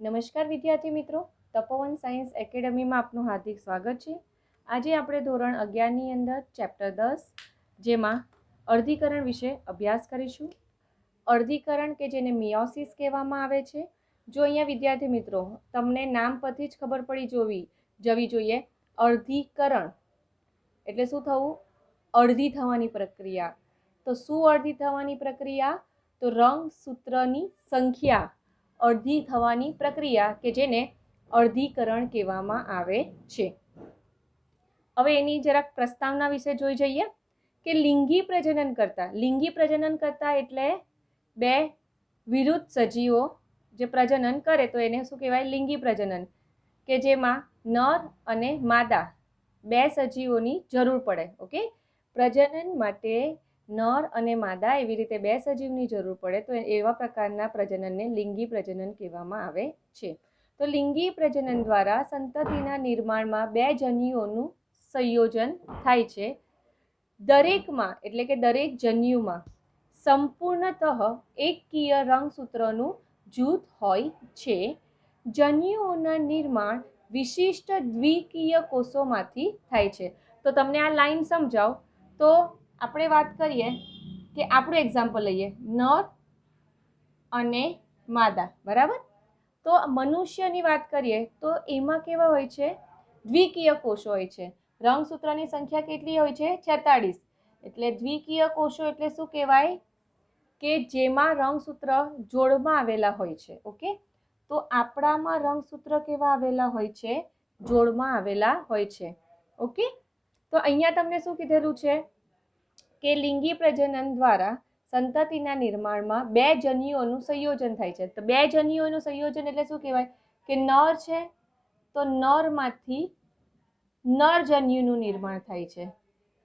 નમસ્કાર વિદ્યાર્થી મિત્રો, તપોવન સાયન્સ એકેડમીમાં આપનું હાર્દિક સ્વાગત છે। આજે આપણે ધોરણ 11ની અંદર ચેપ્ટર 10 જેમાં અર્ધીકરણ વિશે અભ્યાસ કરીશું। અર્ધીકરણ કે જેને મિયોસિસ કહેવામાં આવે છે। જો અહીંયા વિદ્યાર્થી મિત્રો તમને નામ પરથી જ ખબર પડી જવી જોઈએ, અર્ધીકરણ એટલે શું થવું? અડધી થવાની પ્રક્રિયા। તો શું અડધી થવાની પ્રક્રિયા? તો રંગસૂત્રની સંખ્યા અડધી થવાની પ્રક્રિયા કે જેને અર્ધીકરણ કહેવામાં આવે છે। હવે એની જરાક પ્રસ્તાવના વિશે જોઈ જઈએ કે લિંગી પ્રજનન કરતા એટલે બે વિરુદ્ધ સજીવો જે પ્રજનન કરે તો એને શું કહેવાય? લિંગી પ્રજનન, કે જેમાં નર અને માદા બે સજીવોની જરૂર પડે। ઓકે, પ્રજનન માટે નર અને માદા એવી રીતે બે સજીવની જરૂર પડે તો એવા પ્રકારના પ્રજનનને લિંગી પ્રજનન કહેવામાં આવે છે। તો લિંગી પ્રજનન દ્વારા સંતતિના નિર્માણમાં બે જન્યુઓનું સંયોજન થાય છે। દરેકમાં એટલે કે દરેક જન્યુમાં સંપૂર્ણતઃ એકકીય રંગસૂત્રનું જૂથ હોય છે। જન્યુઓના નિર્માણ વિશિષ્ટ દ્વિકીય કોષોમાંથી થાય છે। તો તમને આ લાઈન સમજાવ તો આપણે વાત કરીએ કે આપણું એક્ઝામ્પલ લઈએ, નર અને માદા, બરાબર? તો મનુષ્યની વાત કરીએ તો એમાં કેવા હોય છે? દ્વિકીય કોષો હોય છે। રંગસૂત્રની સંખ્યા કેટલી હોય છે? 46। એટલે દ્વિકીય કોષો એટલે શું કહેવાય? કે જેમાં રંગસૂત્ર જોડમાં આવેલા હોય છે। ઓકે, તો આપણામાં રંગસૂત્ર કેવા આવેલા હોય છે? જોડમાં આવેલા હોય છે। ઓકે, તો અહીંયા તમને શું કીધેલું છે કે લિંગી પ્રજનન દ્વારા સંતતિના નિર્માણમાં બે જન્યુઓનું સંયોજન થાય છે। તો બે જન્યુઓનું સંયોજન એટલે શું કહેવાય? કે નર છે તો નરમાંથી નર જન્યુનું નિર્માણ થાય છે,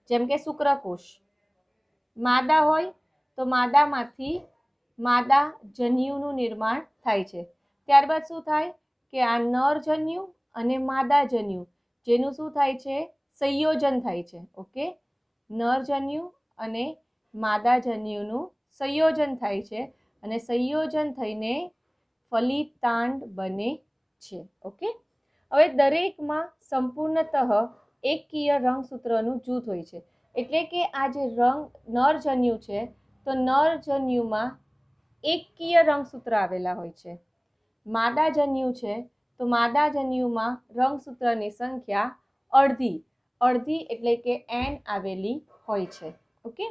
જેમ કે શુક્રકોષ। માદા હોય તો માદામાંથી માદા જન્યુનું નિર્માણ થાય છે। ત્યારબાદ શું થાય કે આ નર જન્યુ અને માદા જન્યુ જેનું શું થાય છે? સંયોજન થાય છે। ઓકે, નર જન્યુ અને માદા જન્યુનું સંયોજન થાય છે અને સંયોજન થઈને ફલિતાંડ બને છે। ઓકે, હવે દરેકમાં સંપૂર્ણતઃ એકકીય રંગસૂત્રનું જૂથ હોય છે। એટલે કે આ જે નર જન્યુ છે તો નર જન્યુમાં એકકીય રંગસૂત્ર આવેલા હોય છે। માદા જન્યુ છે તો માદા જન્યુમાં રંગસૂત્રની સંખ્યા અડધી એટલે કે n આવેલી હોય છે। ઓકે,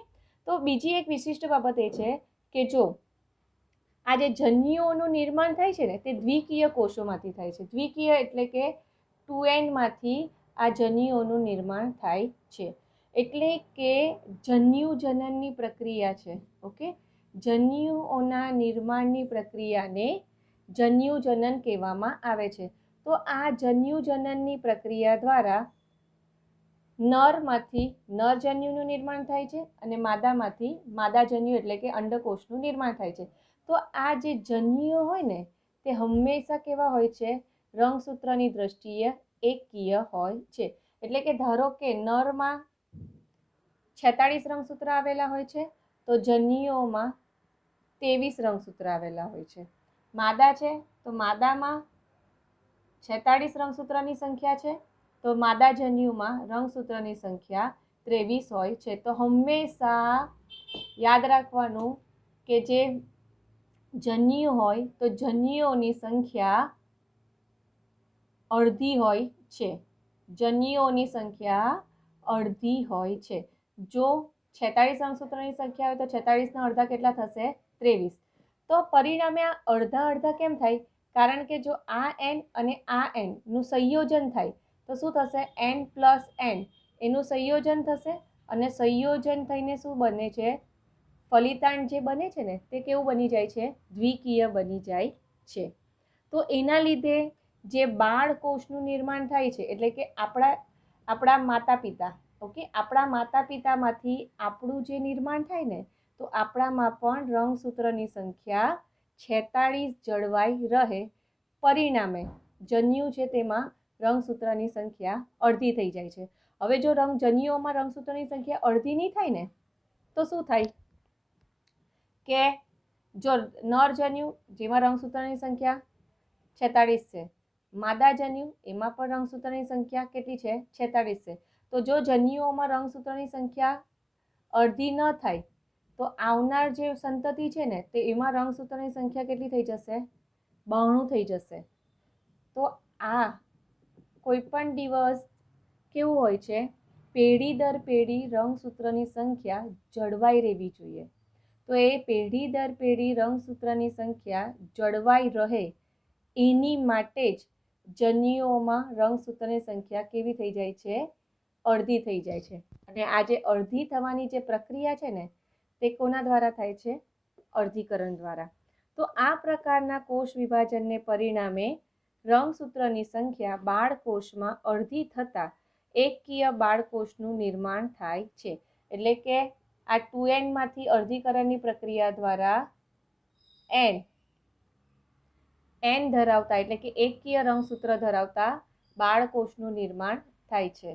તો બીજી એક વિશિષ્ટ બાબત એ છે કે જો આ જે જન્યુઓનું નિર્માણ થાય છે ને તે દ્વિકીય કોષોમાંથી થાય છે। દ્વિકીય એટલે કે 2n માંથી આ જન્યુઓનું નિર્માણ થાય છે। એટલે કે જન્યુ જનનની પ્રક્રિયા છે। ઓકે, જન્યુઓના નિર્માણની પ્રક્રિયાને જન્યુ જનન કહેવામાં આવે છે। તો આ જન્યુ જનનની પ્રક્રિયા દ્વારા નરમાંથી નર જન્યુનું નિર્માણ થાય છે અને માદામાંથી માદા જન્યુ એટલે કે અંડકોષનું નિર્માણ થાય છે। તો આ જે જન્યુઓ હોય ને તે હંમેશા કેવા હોય છે? રંગસૂત્રની દ્રષ્ટિએ એકકીય હોય છે। એટલે કે ધારો કે નરમાં 46 રંગસૂત્ર આવેલા હોય છે તો જન્યુઓમાં 23 રંગસૂત્ર આવેલા હોય છે। માદા છે તો માદામાં 46 રંગસૂત્રની સંખ્યા છે તો માદા જન્યુમાં રંગસૂત્રની સંખ્યા 23 હોય છે। તો હંમેશા યાદ રાખવાનું કે જે જન્યુ હોય તો જન્યુઓની સંખ્યા અડધી હોય છે। જન્યુઓની સંખ્યા અડધી હોય છે। જો 46 રંગસૂત્રની સંખ્યા હોય તો 46ના અડધા કેટલા થશે? 23। તો પરિણામે આ અડધા અડધા કેમ થાય? કારણ કે જો આ n અને આ n નું સંયોજન થાય તો શું થશે? n પ્લસ n એનું સંયોજન થશે અને સંયોજન થઈને શું બને છે? ફલિતાંડ જે બને છે ને તે કેવું બની જાય છે? દ્વિકીય બની જાય છે। તો એના લીધે જે બાળકોષનું નિર્માણ થાય છે એટલે કે આપણા માતા પિતા, ઓકે, આપણા માતા પિતામાંથી આપણું જે નિર્માણ થાય ને તો આપણામાં પણ રંગસૂત્રની સંખ્યા 46 જળવાઈ રહે। પરિણામે જન્યુ છે તેમાં રંગસૂત્રની સંખ્યા અડધી થઈ જાય છે। હવે જો જન્યુઓમાં રંગસૂત્રની સંખ્યા અડધી નહીં થાય ને તો શું થાય? કે જો નર જન્યુ જેમાં રંગસૂત્રની સંખ્યા 46 છે. માદા જન્યુ એમાં પણ રંગસૂત્રની સંખ્યા કેટલી છે? 46 છે. તો જો જન્યુઓમાં રંગસૂત્રની સંખ્યા અડધી ન થાય તો આવનાર જે સંતતિ છે ને તે એમાં રંગસૂત્રની સંખ્યા કેટલી થઈ જશે? 92 થઈ જશે. તો આ કોઈ પણ દિવસ કેવું હોય છે? પેઢી દર પેઢી રંગસૂત્રની સંખ્યા જળવાઈ રહેવી જોઈએ. તો એ પેઢી દર પેઢી રંગસૂત્રની સંખ્યા જળવાઈ રહે એની માટે જ જન્યુઓમાં રંગસૂત્રની સંખ્યા કેવી થઈ જાય છે? અડધી થઈ જાય છે. અને આ જે અડધી થવાની જે પ્રક્રિયા છે ને તે કોના દ્વારા થાય છે? અર્ધીકરણ દ્વારા. તો આ પ્રકારના કોષ વિભાજનને પરિણામે રંગસૂત્રની સંખ્યા બાળકોષમાં અડધી થતાં એકકીય બાળકોષનું નિર્માણ થાય છે. એટલે કે આ 2n માંથી અર્ધીકરણની પ્રક્રિયા દ્વારા n ધરાવતા એટલે કે એકકીય રંગસૂત્ર ધરાવતા બાળકોષનું નિર્માણ થાય છે.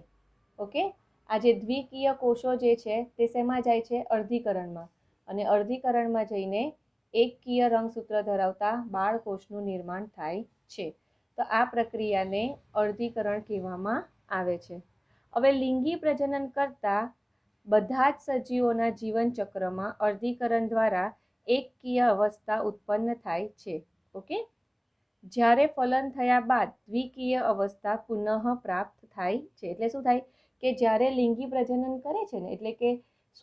ઓકે, આ જે દ્વિકીય કોષો જે છે તે શેમાં જાય છે? અર્ધીકરણમાં. અને અર્ધીકરણમાં જઈને એકકીય રંગસૂત્ર ધરાવતા બાળકોષનું નિર્માણ થાય છે. તો આ પ્રક્રિયાને અર્ધીકરણ કહેવામાં આવે છે. હવે લિંગી પ્રજનન કરતા બધા જ સજીવોના જીવનચક્રમાં અર્ધીકરણ દ્વારા એકકીય અવસ્થા ઉત્પન્ન થાય છે. ઓકે, જ્યારે ફલન થયા બાદ દ્વિકીય અવસ્થા પુનઃ પ્રાપ્ત થાય છે. એટલે શું થાય? કે જ્યારે લિંગી પ્રજનન કરે છે ને એટલે કે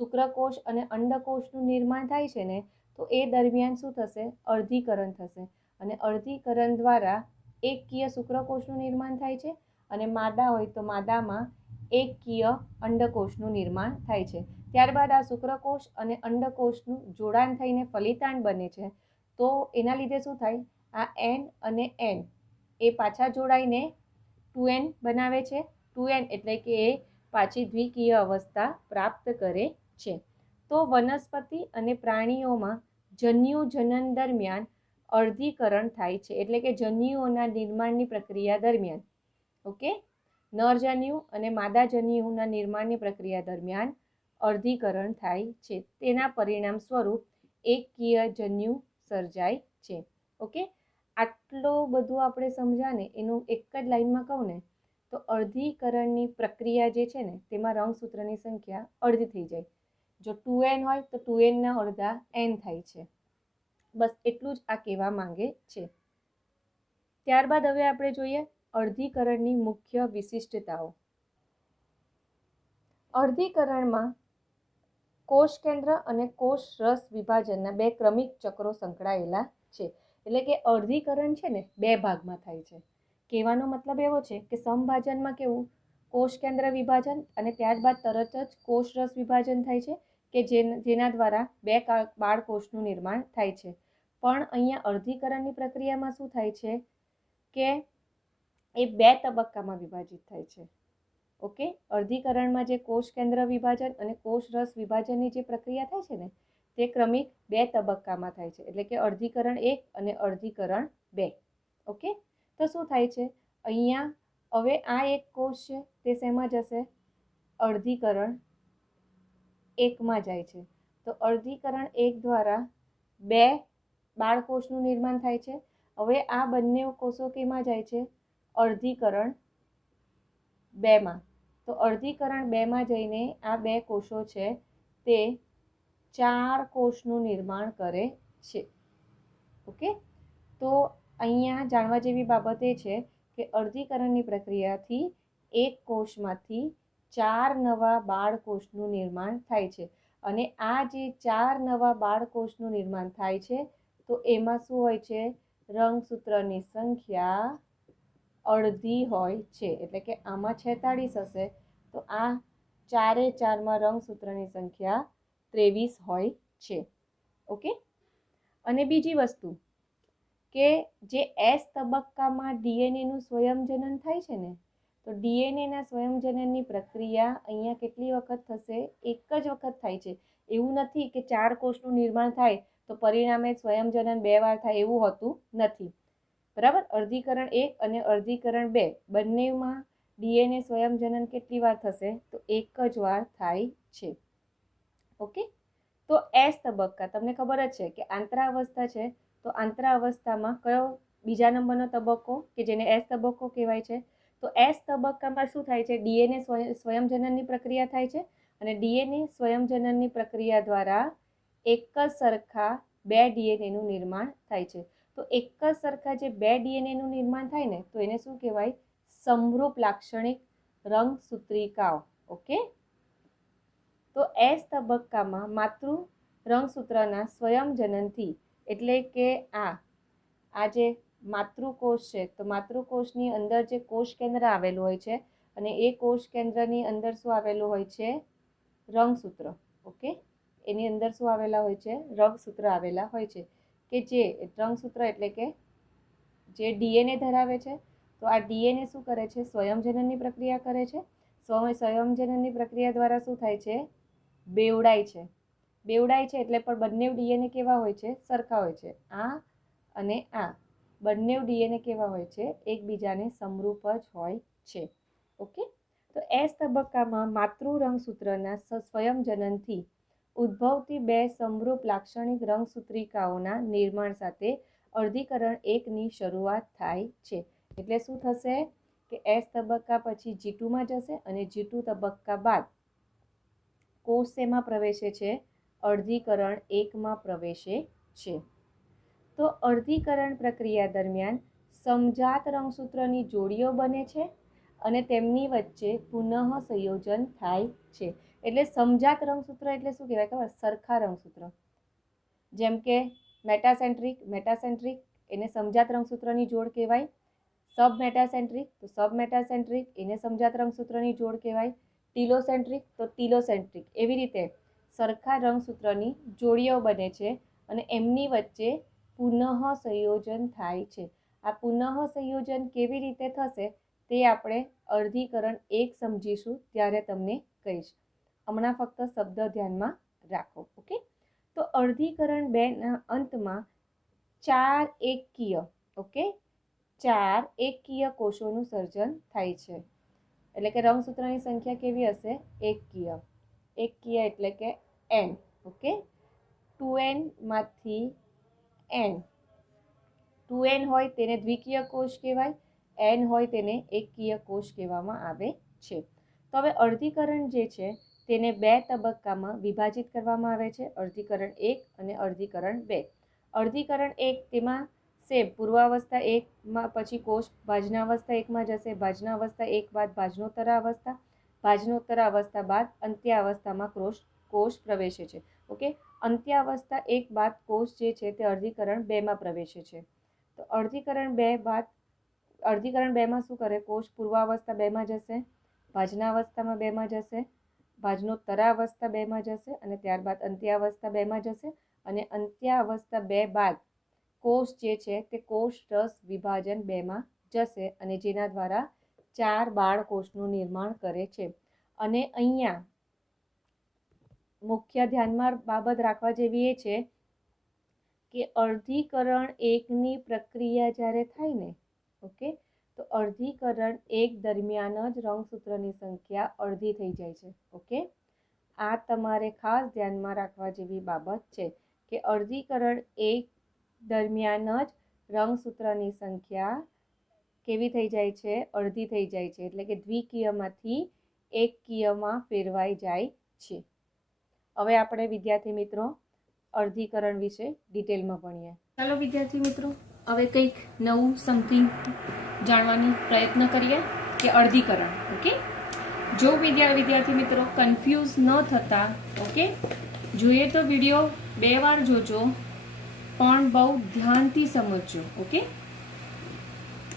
શુક્રકોષ અને અંડકોષનું નિર્માણ થાય છે ને તો એ દરમિયાન શું થશે? અર્ધીકરણ થશે. અને અર્ધીકરણ દ્વારા એકકીય શુક્રકોષનું નિર્માણ થાય છે અને માદા હોય તો માદામાં એકકીય અંડકોષનું નિર્માણ થાય છે. ત્યારબાદ આ શુક્રકોષ અને અંડકોષનું જોડાણ થઈને ફલિતાંડ બને છે. તો એના લીધે શું થાય? આ n અને n એ પાછા જોડાઈને 2n બનાવે છે. 2n એટલે કે એ પાછી દ્વિકીય અવસ્થા પ્રાપ્ત કરે છે. તો વનસ્પતિ અને પ્રાણીઓમાં જન્યુ જનન દરમિયાન અર્ધીકરણ થાય છે. એટલે કે જન્યુઓના નિર્માણની પ્રક્રિયા દરમિયાન ઓકે, નરજન્યુ અને માદા જન્યુના નિર્માણની પ્રક્રિયા દરમિયાન અર્ધીકરણ થાય છે. તેના પરિણામ સ્વરૂપ એકકીય જન્યુ સર્જાય છે. ઓકે, આટલું બધું આપણે સમજ્યા ને એનું એક જ લાઈનમાં કહું ને તો અર્ધીકરણની પ્રક્રિયા જે છે ને તેમાં રંગસૂત્રની સંખ્યા અડધી થઈ જાય. જો 2n હોય તો 2n ના અડધા n થાય છે. બસ એટલું જ આ કહેવા માંગે છે. ત્યારબાદ હવે આપણે જોઈએ અર્ધીકરણની મુખ્ય વિશિષ્ટતાઓ. અર્ધીકરણમાં કોષ કેન્દ્ર અને કોષ રસ વિભાજનના બે ક્રમિક ચક્રો સંકળાયેલા છે. એટલે કે અર્ધીકરણ છે ને બે ભાગમાં થાય છે. કહેવાનો મતલબ એવો છે કે સમભાજનમાં કેવું? કોષ કેન્દ્ર વિભાજન અને ત્યારબાદ તરત જ કોષ રસ વિભાજન થાય છે કે જેના દ્વારા બે બાળકોષનું નિર્માણ થાય છે. પણ અહીંયા અર્ધીકરણની પ્રક્રિયામાં શું થાય છે કે એ બે તબક્કામાં વિભાજિત થાય છે. ઓકે, અર્ધીકરણમાં જે કોષ કેન્દ્ર વિભાજન અને કોષ રસ વિભાજનની જે પ્રક્રિયા થાય છે ને તે ક્રમિક બે તબક્કામાં થાય છે. એટલે કે અર્ધીકરણ 1 અને અર્ધીકરણ 2. ઓકે, તો શું થાય છે અહીંયા? હવે આ એક કોષ છે તે શેમાં જશે? અર્ધીકરણ 1માં જાય છે. તો અર્ધીકરણ 1 દ્વારા બે બાળકોષનું નિર્માણ થાય છે. હવે આ બંને કોષો કેમાં જાય છે? અર્ધીકરણ 2માં. તો અર્ધીકરણ 2માં જઈને આ બે કોષો છે તે 4 કોષનું નિર્માણ કરે છે. ઓકે, તો અહીંયા જાણવા જેવી બાબત એ છે કે અર્ધીકરણની પ્રક્રિયાથી એક કોષમાંથી 4 નવા બાળકોષનું નિર્માણ થાય છે. અને આ જે 4 નવા બાળકોષનું નિર્માણ થાય છે તો એમાં શું હોય છે? રંગસૂત્રની સંખ્યા અડધી હોય છે. એટલે કે આમાં 46 હશે તો આ 4માં રંગસૂત્રની સંખ્યા 23 હોય છે. ઓકે, અને બીજી વસ્તુ કે જે S તબક્કામાં ડીએનએનું સ્વયંજનન થાય છે ને તો ડીએનએના સ્વયંજનનની પ્રક્રિયા અહીંયા કેટલી વખત થશે? એક જ વખત થાય છે. એવું નથી કે 4 કોષનું નિર્માણ થાય તો પરિણામે સ્વયંજનન 2 વાર થાય એવું હોતું નથી. બરાબર, અર્ધીકરણ 1 અને અર્ધીકરણ 2 બંનેમાં ડીએનએ સ્વયંજનન કેટલી વાર થશે? તો એક જ વાર થાય છે. ઓકે, તો S તબક્કા તમને ખબર જ છે કે આંતરાવસ્થા છે. તો આંતરાવસ્થામાં કયો બીજા નંબરનો તબક્કો કે જેને એસ તબક્કો કહેવાય છે. તો એસ તબક્કામાં શું થાય છે? ડીએનએ સ્વયંજનનની પ્રક્રિયા થાય છે અને ડીએનએ સ્વયંજનનની પ્રક્રિયા દ્વારા એક જ સરખા 2 ડીએનએનું નિર્માણ થાય છે. તો એક જ સરખા જે 2 ડીએનએનું નિર્માણ થાય ને તો એને શું કહેવાય? સમરૂપ લાક્ષણિક રંગસૂત્રિકાઓ. ઓકે, તો એસ તબક્કામાં માતૃ રંગસૂત્રના સ્વયંજનનથી એટલે કે આ જે માતૃકોષ છે તો માતૃકોષની અંદર જે કોષ કેન્દ્ર આવેલું હોય છે અને એ કોષ કેન્દ્રની અંદર શું આવેલું હોય છે? રંગસૂત્ર. ઓકે, એની અંદર શું આવેલા હોય છે? રંગસૂત્ર આવેલા હોય છે કે જે રંગસૂત્ર એટલે કે જે ડીએનએ ધરાવે છે. તો આ ડીએનએ શું કરે છે? સ્વયંજનનની પ્રક્રિયા કરે છે. સ્વયંજનનની પ્રક્રિયા દ્વારા શું થાય છે? બેવડાય છે. બેવડાય છે એટલે પણ બંને ડીએનએ કેવા હોય છે? સરખા હોય છે. આ અને આ બંને ડીએનએ કેવા હોય છે? એકબીજાને સમરૂપ જ હોય છે. ઓકે, તો એસ તબક્કામાં માતૃ રંગસૂત્રના સ્વયંજનનથી ઉદ્ભવતી 2 સમરૂપ લાક્ષણિક રંગસૂત્રિકાઓના નિર્માણ સાથે અર્ધીકરણ 1ની શરૂઆત થાય છે. એટલે શું થશે કે એસ તબક્કા પછી G2માં જશે અને G2 તબક્કા બાદ કોષ શેમાં પ્રવેશે છે? અર્ધીકરણ 1માં પ્રવેશે છે. તો અર્ધીકરણ પ્રક્રિયા દરમિયાન સમજાત રંગસૂત્રની જોડીઓ બને છે અને તેમની વચ્ચે પુનઃ સંયોજન થાય છે. એટલે સમજાત રંગસૂત્ર એટલે શું કહેવાય ખબર? સરખા રંગસૂત્ર. જેમ કે મેટાસેન્ટ્રિક એને સમજાત રંગસૂત્રની જોડ કહેવાય. સબ મેટાસેન્ટ્રિક એને સમજાત રંગસૂત્રની જોડ કહેવાય. ટીલોસેન્ટ્રિક એવી રીતે સરખા રંગસૂત્રની જોડીઓ બને છે અને એમની વચ્ચે પુનઃ સંયોજન થાય છે. આ પુનઃ સંયોજન કેવી રીતે થશે તે આપણે અર્ધીકરણ 1 સમજીશું ત્યારે તમને કહીશ. હમણાં ફક્ત શબ્દ ધ્યાનમાં રાખો. ઓકે, તો અર્ધીકરણ 2ના અંતમાં 4 એકકીય કોષોનું સર્જન થાય છે. એટલે કે રંગસૂત્રની સંખ્યા કેવી હશે? એકકીય એટલે કે n. ઓકે, 2n માંથી n 2n હોય તેને દ્વિકીય કોષ કહેવાય, n હોય તેને એકકીય કોષ કહેવામાં આવે છે. તો હવે અર્ધીકરણ જે છે તેને 2 તબક્કામાં વિભાજિત કરવામાં આવે છે. અર્ધીકરણ 1 અને અર્ધીકરણ 2. અર્ધીકરણ 1 તેમાં પૂર્વાવસ્થા 1માં પછી કોષ ભાજનાવસ્થા 1માં જશે. ભાજનાવસ્થા 1 બાદ ભાજનોત્તર અવસ્થા બાદ અંત્યાવસ્થામાં કોષ પ્રવેશે છે. ઓકે, અંત્યાવસ્થા 1 બાદ કોષ જે છે તે અર્ધીકરણ 2માં પ્રવેશે છે. તો અર્ધીકરણ 2માં શું કરે? કોષ પૂર્વાવસ્થા 2માં જશે, ભાજનાવસ્થામાં 2માં જશે, ભાજનોત્તરાવસ્થા 2માં જશે અને ત્યારબાદ અંત્યાવસ્થા 2માં જશે અને અંત્યાવસ્થા 2 બાદ કોષ જે છે તે કોષ રસ વિભાજન 2માં જશે અને જેના દ્વારા 4 બાળકોષનું નિર્માણ કરે છે. અને અહીંયા મુખ્ય ધ્યાનમાં બાબત રાખવા જેવી એ છે કે અર્ધીકરણ 1ની પ્રક્રિયા જ્યારે થાય ને, ઓકે, તો અર્ધીકરણ 1 દરમિયાન જ રંગસૂત્રની સંખ્યા અડધી થઈ જાય છે. ઓકે, આ તમારે ખાસ ધ્યાનમાં રાખવા જેવી બાબત છે કે અર્ધીકરણ 1 દરમિયાન જ રંગસૂત્રની સંખ્યા કેવી થઈ જાય છે? અડધી થઈ જાય છે. એટલે કે દ્વિકીયમાંથી એકકીયમાં ફેરવાઈ જાય છે. હવે આપણે વિદ્યાર્થી મિત્રો અર્ધીકરણ વિશે ડિટેલમાં ભણીએ. ચાલો વિદ્યાર્થી મિત્રો, હવે કંઈક નવું સમથિંગ જાણવાની પ્રયત્ન કરીએ કે અર્ધીકરણ. ઓકે, જો વિદ્યાર્થી મિત્રો કન્ફ્યુઝ ન થતા, ઓકે, જોઈએ તો વિડીયો 2 વાર જોજો પણ બહુ ધ્યાનથી સમજજો. ઓકે,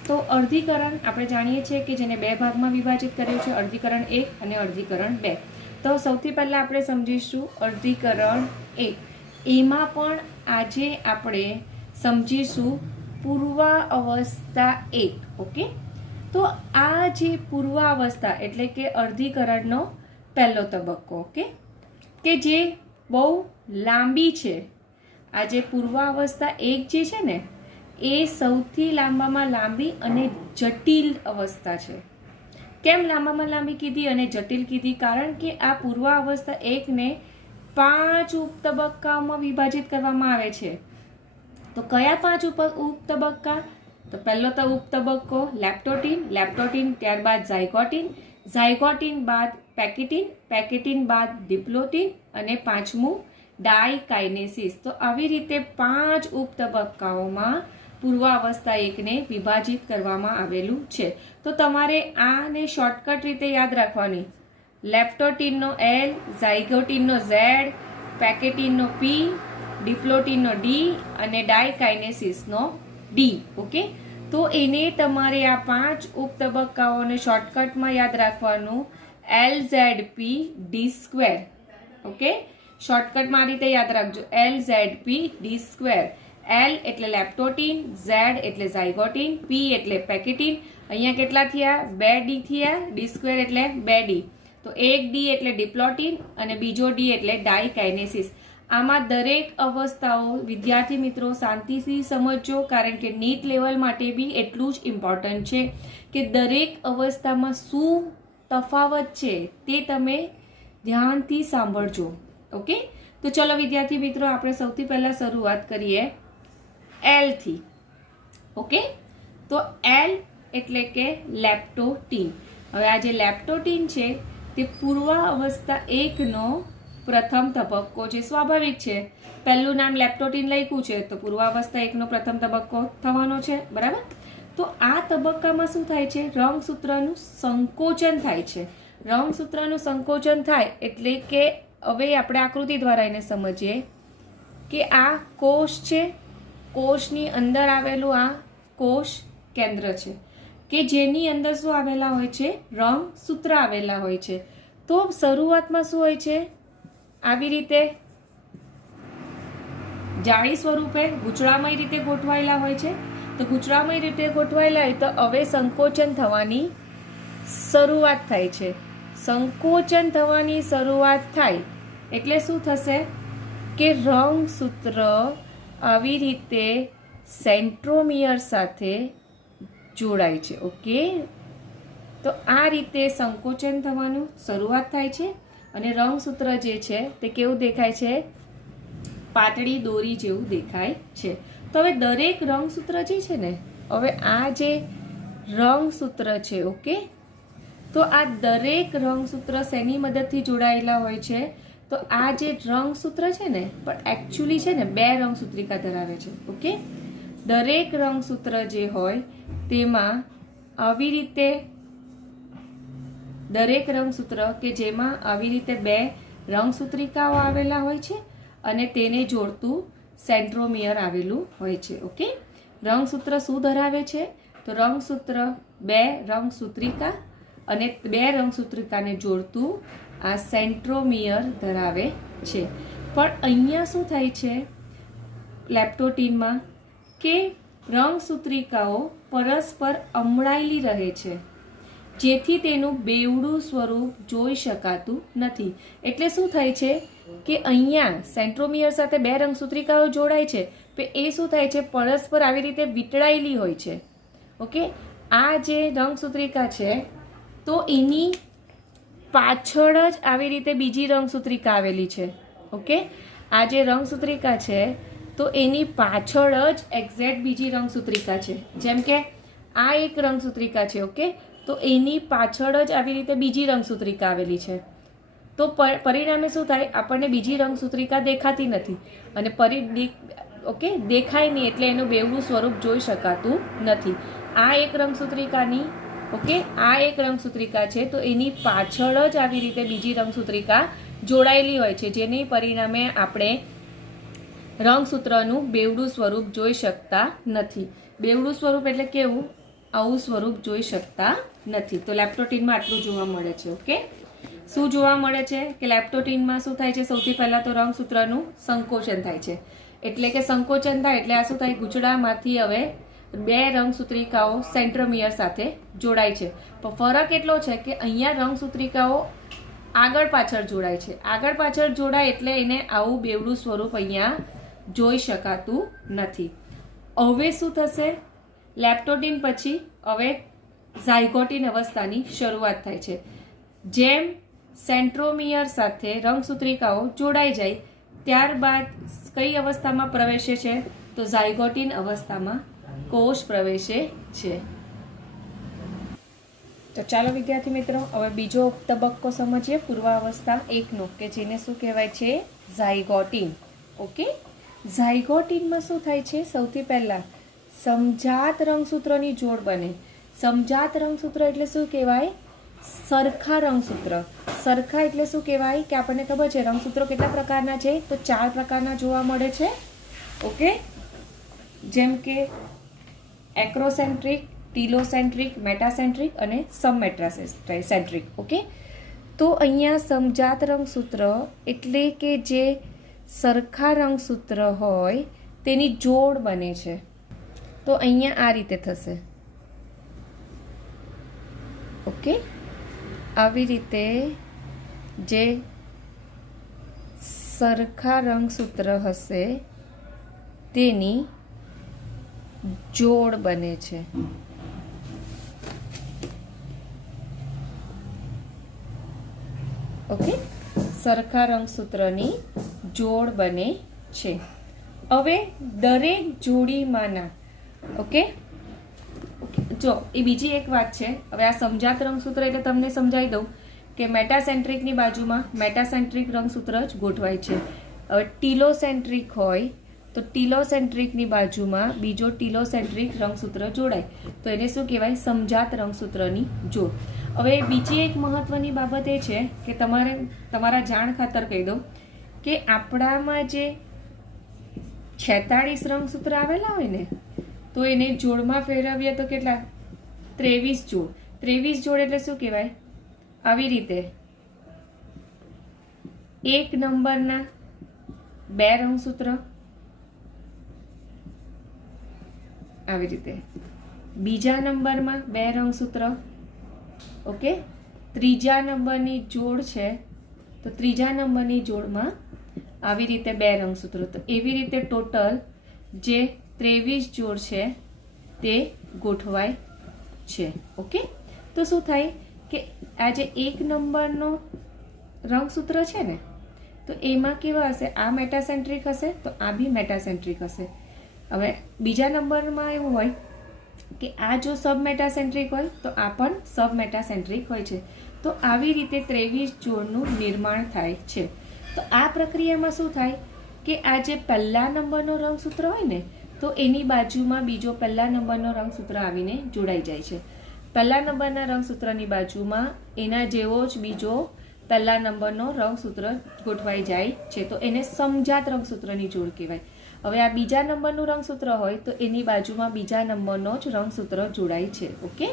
તો અર્ધીકરણ આપણે જાણીએ છીએ કે જેને 2 ભાગમાં વિભાજિત કર્યું છે, અર્ધીકરણ 1 અને અર્ધીકરણ 2. તો સૌથી પહેલાં આપણે સમજીશું અર્ધીકરણ 1. એમાં પણ આજે આપણે સમજીશું પૂર્વાવસ્થા 1. ઓકે, તો આ જે પૂર્વાવસ્થા એટલે કે અર્ધીકરણનો પહેલો તબક્કો, ઓકે, કે જે બહુ લાંબી છે. આ જે પૂર્વાવસ્થા 1 જે છે ને એ સૌથી લાંબામાં લાંબી અને જટિલ અવસ્થા છે. કેમ લાંબામાં લાંબી કીધી અને જટિલ કીધી? કારણ કે આ પૂર્વાવસ્થા 1ને 5 ઉપતબક્કાઓમાં વિભાજિત કરવામાં આવે છે. તો કયા 5 ઉપતબક્કા? તો પહેલો તો ઉપતબક્કો લેપ્ટોટીન, લેપ્ટોટીન ત્યારબાદ ઝાયગોટીન, ઝાયગોટીન બાદ પેકેટીન, પેકેટીન બાદ ડિપ્લોટીન અને પાંચમું ડાયકાઇનેસિસ. તો આવી રીતે 5 ઉપતબક્કાઓમાં પૂર્વાવસ્થા એકને વિભાજિત કરવામાં આવેલું છે. તો તમારે આને શોર્ટકટ રીતે યાદ રાખવાની. લેપ્ટોટીનનો L, ઝાયગોટીનનો Z, પેકેટીનનો P, ડિપ્લોટીનનો D અને ડાયકાઇનેસિસનો D. ઓકે, તો એને તમારે આ 5 ઉપતબક્કાઓને શોર્ટકટમાં યાદ રાખવાનું LZP_D². ઓકે, શોર્ટકટમાં આ રીતે યાદ રાખજો LZP_D². L એટલે લેપ્ટોટીન, Z એટલે ઝાયગોટીન, P એટલે પેકેટીન. અહીંયા કેટલા થયા? 2 D થયા. D² એટલે 2D. તો એક D એટલે ડિપ્લોટીન અને બીજો D એટલે ડાયકાઇનેસિસ. આમાં દરેક અવસ્થાઓ વિદ્યાર્થી મિત્રો શાંતિથી સમજજો, કારણ કે નીટ લેવલ માટે બી એટલું જ ઇમ્પોર્ટન્ટ છે કે દરેક અવસ્થામાં શું તફાવત છે તે તમે ધ્યાનથી સાંભળજો. ઓકે, તો ચલો વિદ્યાર્થી મિત્રો આપણે સૌથી પહેલા શરૂઆત કરીએ L થી. ઓકે, તો L એટલે કે લેપ્ટોટીન. હવે આ જે લેપ્ટોટીન છે તે પૂર્વાવસ્થા એકનો પ્રથમ તબક્કો છે. સ્વાભાવિક છે, પહેલું નામ લેપ્ટોટીન લખ્યું છે તો પૂર્વાવસ્થા એકનો પ્રથમ તબક્કો થવાનો છે, બરાબર. તો આ તબક્કામાં શું થાય છે? રંગસૂત્રનું સંકોચન થાય છે. રંગસૂત્રનું સંકોચન થાય એટલે કે હવે આપણે આકૃતિ દ્વારા એને સમજીએ કે આ કોષ છે, કોષની અંદર આવેલું આ કોષ કેન્દ્ર છે કે જેની અંદર શું આવેલા હોય છે? રંગસૂત્ર આવેલા હોય છે. તો શરૂઆતમાં શું હોય છે? આવી રીતે જાળી સ્વરૂપે ગૂંચળામય રીતે ગોઠવાયેલા હોય છે. તો ગૂંચળામય રીતે ગોઠવાયેલા હોય તો હવે સંકોચન થવાની શરૂઆત થાય છે. સંકોચન થવાની શરૂઆત થાય એટલે શું થશે કે રંગસૂત્ર આવી રીતે સેન્ટ્રોમિયર સાથે જોડાય છે. ઓકે, તો આ રીતે સંકોચન થવાનું શરૂઆત થાય છે અને રંગસૂત્ર જે છે તે કેવું દેખાય છે? પાતળી દોરી જેવું દેખાય છે. તો હવે દરેક રંગસૂત્ર જે છે ને, હવે આ જે રંગસૂત્ર છે, ઓકે, તો આ દરેક રંગસૂત્ર શેની મદદથી જોડાયેલા હોય છે? તો આ જે રંગસૂત્ર છે ને પણ એકચ્યુઅલી છે ને 2 રંગસૂત્રિકા ધરાવે છે. ઓકે, દરેક રંગસૂત્ર જે હોય તેમાં આવી રીતે દરેક રંગસૂત્ર કે જેમાં આવી રીતે 2 રંગસૂત્રિકાઓ આવેલા હોય છે અને તેને જોડતું સેન્ટ્રોમિયર આવેલું હોય છે. ઓકે, રંગસૂત્ર શું ધરાવે છે? તો રંગસૂત્ર 2 રંગસૂત્રિકા અને 2 રંગસૂત્રિકાને જોડતું આ સેન્ટ્રોમિયર ધરાવે છે. પણ અહીંયા શું થાય છે લેપ્ટોટીનમાં કે રંગસૂત્રિકાઓ પરસ્પર અમળાયેલી રહે છે, જેથી તેનું બેવડું સ્વરૂપ જોઈ શકાતું નથી. એટલે શું થાય છે કે અહીંયા સેન્ટ્રોમિયર સાથે 2 રંગસૂત્રિકાઓ જોડાય છે તો એ શું થાય છે? પરસ્પર આવી રીતે વીંટળાયેલી હોય છે. ઓકે, આ જે રંગસૂત્રિકા છે તો એની પાછળ જ આવી રીતે બીજી રંગસૂત્રિકા આવેલી છે. ઓકે, આ જે રંગસૂત્રિકા છે તો એની પાછળ જ એક્ઝેક્ટ બીજી રંગસૂત્રિકા છે. જેમ કે આ એક રંગસૂત્રિકા છે. ઓકે, તો એની પાછળ જ આવી રીતે બીજી રંગસૂત્રિકા આવેલી છે. તો પરિણામે શું થાય? આપણને બીજી રંગસૂત્રિકા દેખાતી નથી અને ઓકે દેખાય નહીં એટલે એનું બેવડું સ્વરૂપ જોઈ શકાતું નથી. આ એક રંગસૂત્રિકાની ઓકે આ એક રંગસૂત્રિકા છે તો એની પાછળ જ આવી રીતે બીજી રંગસૂત્રિકા જોડાયેલી હોય છે, જેને પરિણામે આપણે રંગસૂત્રનું બેવડું સ્વરૂપ જોઈ શકતા નથી. બેવડું સ્વરૂપ એટલે કેવું? આવું સ્વરૂપ જોઈ શકતા નથી. તો લેપ્ટોટીનમાં આટલું જોવા મળે છે. ઓકે, શું જોવા મળે છે કે લેપ્ટોટીનમાં શું થાય છે? સૌથી પહેલા તો રંગસૂત્રનું સંકોચન થાય છે. એટલે કે સંકોચન થાય એટલે આ શું થાય? ગૂંચળામાંથી હવે 2 રંગસૂત્રિકાઓ સેન્ટ્રોમિયર સાથે જોડાય છે. પણ ફરક એટલો છે કે અહીંયા રંગસૂત્રિકાઓ આગળ પાછળ જોડાય છે. આગળ પાછળ જોડાય એટલે એને આવું બેવડું સ્વરૂપ અહીંયા જોઈ શકાતું નથી. હવે શું થશે? લેપ્ટોટીન પછી હવે ઝાયગોટીન અવસ્થાની શરૂઆત થાય છે. જેમ સેન્ટ્રોમિયર સાથે રંગસૂત્રિકાઓ જોડાઈ જાય ત્યારબાદ કઈ અવસ્થામાં પ્રવેશે છે? તો ઝાયગોટીન અવસ્થામાં કોષ પ્રવેશે છે. તો ચાલો વિદ્યાર્થી મિત્રો, હવે બીજો તબક્કો સમજીએ પૂર્વાવસ્થા 1નો, કે જેને શું કહેવાય છે? ઝાયગોટિન. ઓકે, ઝાયગોટિનમાં શું થાય છે? સૌથી પહેલાં સમજાત રંગસૂત્રની જોડ બને. સમજાત રંગસૂત્ર એટલે શું કહેવાય? સરખા રંગસૂત્ર. સરખા એટલે શું કહેવાય? કે આપણને ખબર છે રંગસૂત્રો કેટલા પ્રકારના છે? તો 4 પ્રકારના જોવા મળે છે. ઓકે, જેમ કે એક્રોસેન્ટ્રિક, ટીલોસેન્ટ્રિક, મેટાસેન્ટ્રિક અને સબમેટાસેન્ટ્રિક. ઓકે, તો અહીંયા સમજાત રંગસૂત્ર એટલે કે જે સરખા રંગસૂત્ર હોય તેની જોડ બને છે. તો અહીંયા આ રીતે થશે. ઓકે, આવી રીતે જે સરખા રંગસૂત્ર હશે તેની જોડ બને છે. ઓકે, સરખા રંગસૂત્રની જોડ બને છે. હવે દરેક જોડીમાંના ઓકે જો એ બીજી એક વાત છે. હવે આ સમજાત રંગસૂત્ર એટલે તમને સમજાવી દઉં કે મેટાસેન્ટ્રિકની બાજુમાં મેટાસેન્ટ્રિક રંગસૂત્ર જ ગોઠવાય છે. હવે ટીલોસેન્ટ્રિક હોય તો ટીલોસેન્ટ્રિકની બાજુમાં બીજો ટીલોસેન્ટ્રિક રંગસૂત્ર જોડાય તો એને શું કહેવાય? સમજાત રંગસૂત્રની જોડ. હવે બીજી એક મહત્વની બાબત એ છે કે તમારા જાણ ખાતર કહી દઉં કે આપણામાં જે 46 રંગસૂત્ર આવેલા હોય ને, તો એને જોડમાં ફેરવીએ તો કેટલા? 23 જોડ. 23 જોડ એટલે શું કહેવાય? આવી રીતે 1 નંબરના 2 રંગસૂત્ર, આવી રીતે બીજા નંબરમાં 2 રંગસૂત્ર. ઓકે, ત્રીજા નંબરની જોડ છે તો ત્રીજા નંબરની જોડમાં આવી રીતે 2 રંગસૂત્રો. તો એવી રીતે ટોટલ જે 23 જોડ છે તે ગોઠવાય છે. ઓકે, તો શું થાય કે આ જે 1 નંબરનો રંગસૂત્ર છે ને, તો એમાં કેવા હશે? આ મેટાસેન્ટ્રિક હશે તો આ બી મેટાસેન્ટ્રિક હશે. હવે બીજા નંબરમાં એવું હોય કે આ જો સબ મેટાસેન્ટ્રિક હોય તો આ પણ સબ મેટાસેન્ટ્રિક હોય છે. તો આવી રીતે 23 જોડનું નિર્માણ થાય છે. તો આ પ્રક્રિયામાં શું થાય કે આ જે પહેલા નંબરનો રંગસૂત્ર હોય ને, તો એની બાજુમાં બીજો પહેલા નંબરનો રંગસૂત્ર આવીને જોડાઈ જાય છે. પહેલા નંબરના રંગસૂત્રની બાજુમાં એના જેવો જ બીજો પહેલા નંબરનો રંગસૂત્ર ગોઠવાઈ જાય છે. તો એને સમજાત રંગસૂત્રની જોડ કહેવાય. હવે આ બીજા નંબરનું રંગસૂત્ર હોય તો એની બાજુમાં બીજા નંબરનો જ રંગસૂત્ર જોડાય છે. ઓકે,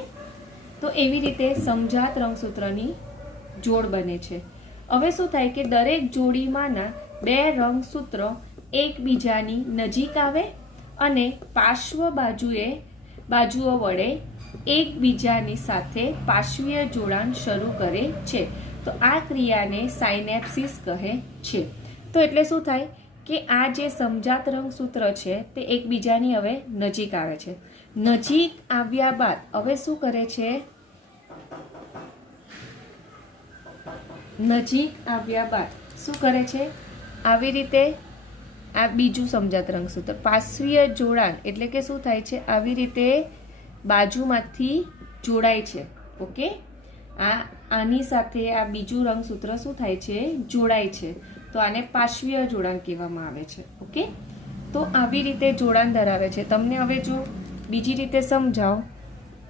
તો એવી રીતે સમજાત રંગસૂત્રની જોડ બને છે. હવે શું થાય કે દરેક જોડીમાંના 2 રંગસૂત્ર એકબીજાની નજીક આવે અને પાર્શ્વ બાજુઓ વડે એકબીજાની સાથે પાર્શ્વીય જોડાણ શરૂ કરે છે. તો આ ક્રિયાને સાયનેપ્સિસ કહે છે. તો એટલે શું થાય કે આ જે સમજાત રંગસૂત્ર છે તે એકબીજાની હવે નજીક આવે છે. નજીક આવ્યા બાદ હવે શું કરે છે? નજીક આવ્યા બાદ શું કરે છે? આવી રીતે આ બીજું સમજાત રંગસૂત્ર પાર્શ્વીય જોડાણ એટલે કે શું થાય છે? આવી રીતે બાજુમાંથી જોડાય છે. ઓકે, આની સાથે આ બીજું રંગસૂત્ર શું થાય છે? જોડાય છે. તો આને પાર્શ્વીય જોડાણ કહેવામાં આવે છે. ઓકે, તો આવી રીતે જોડાણ ધરાવે છે. તમને હવે જો બીજી રીતે સમજાવો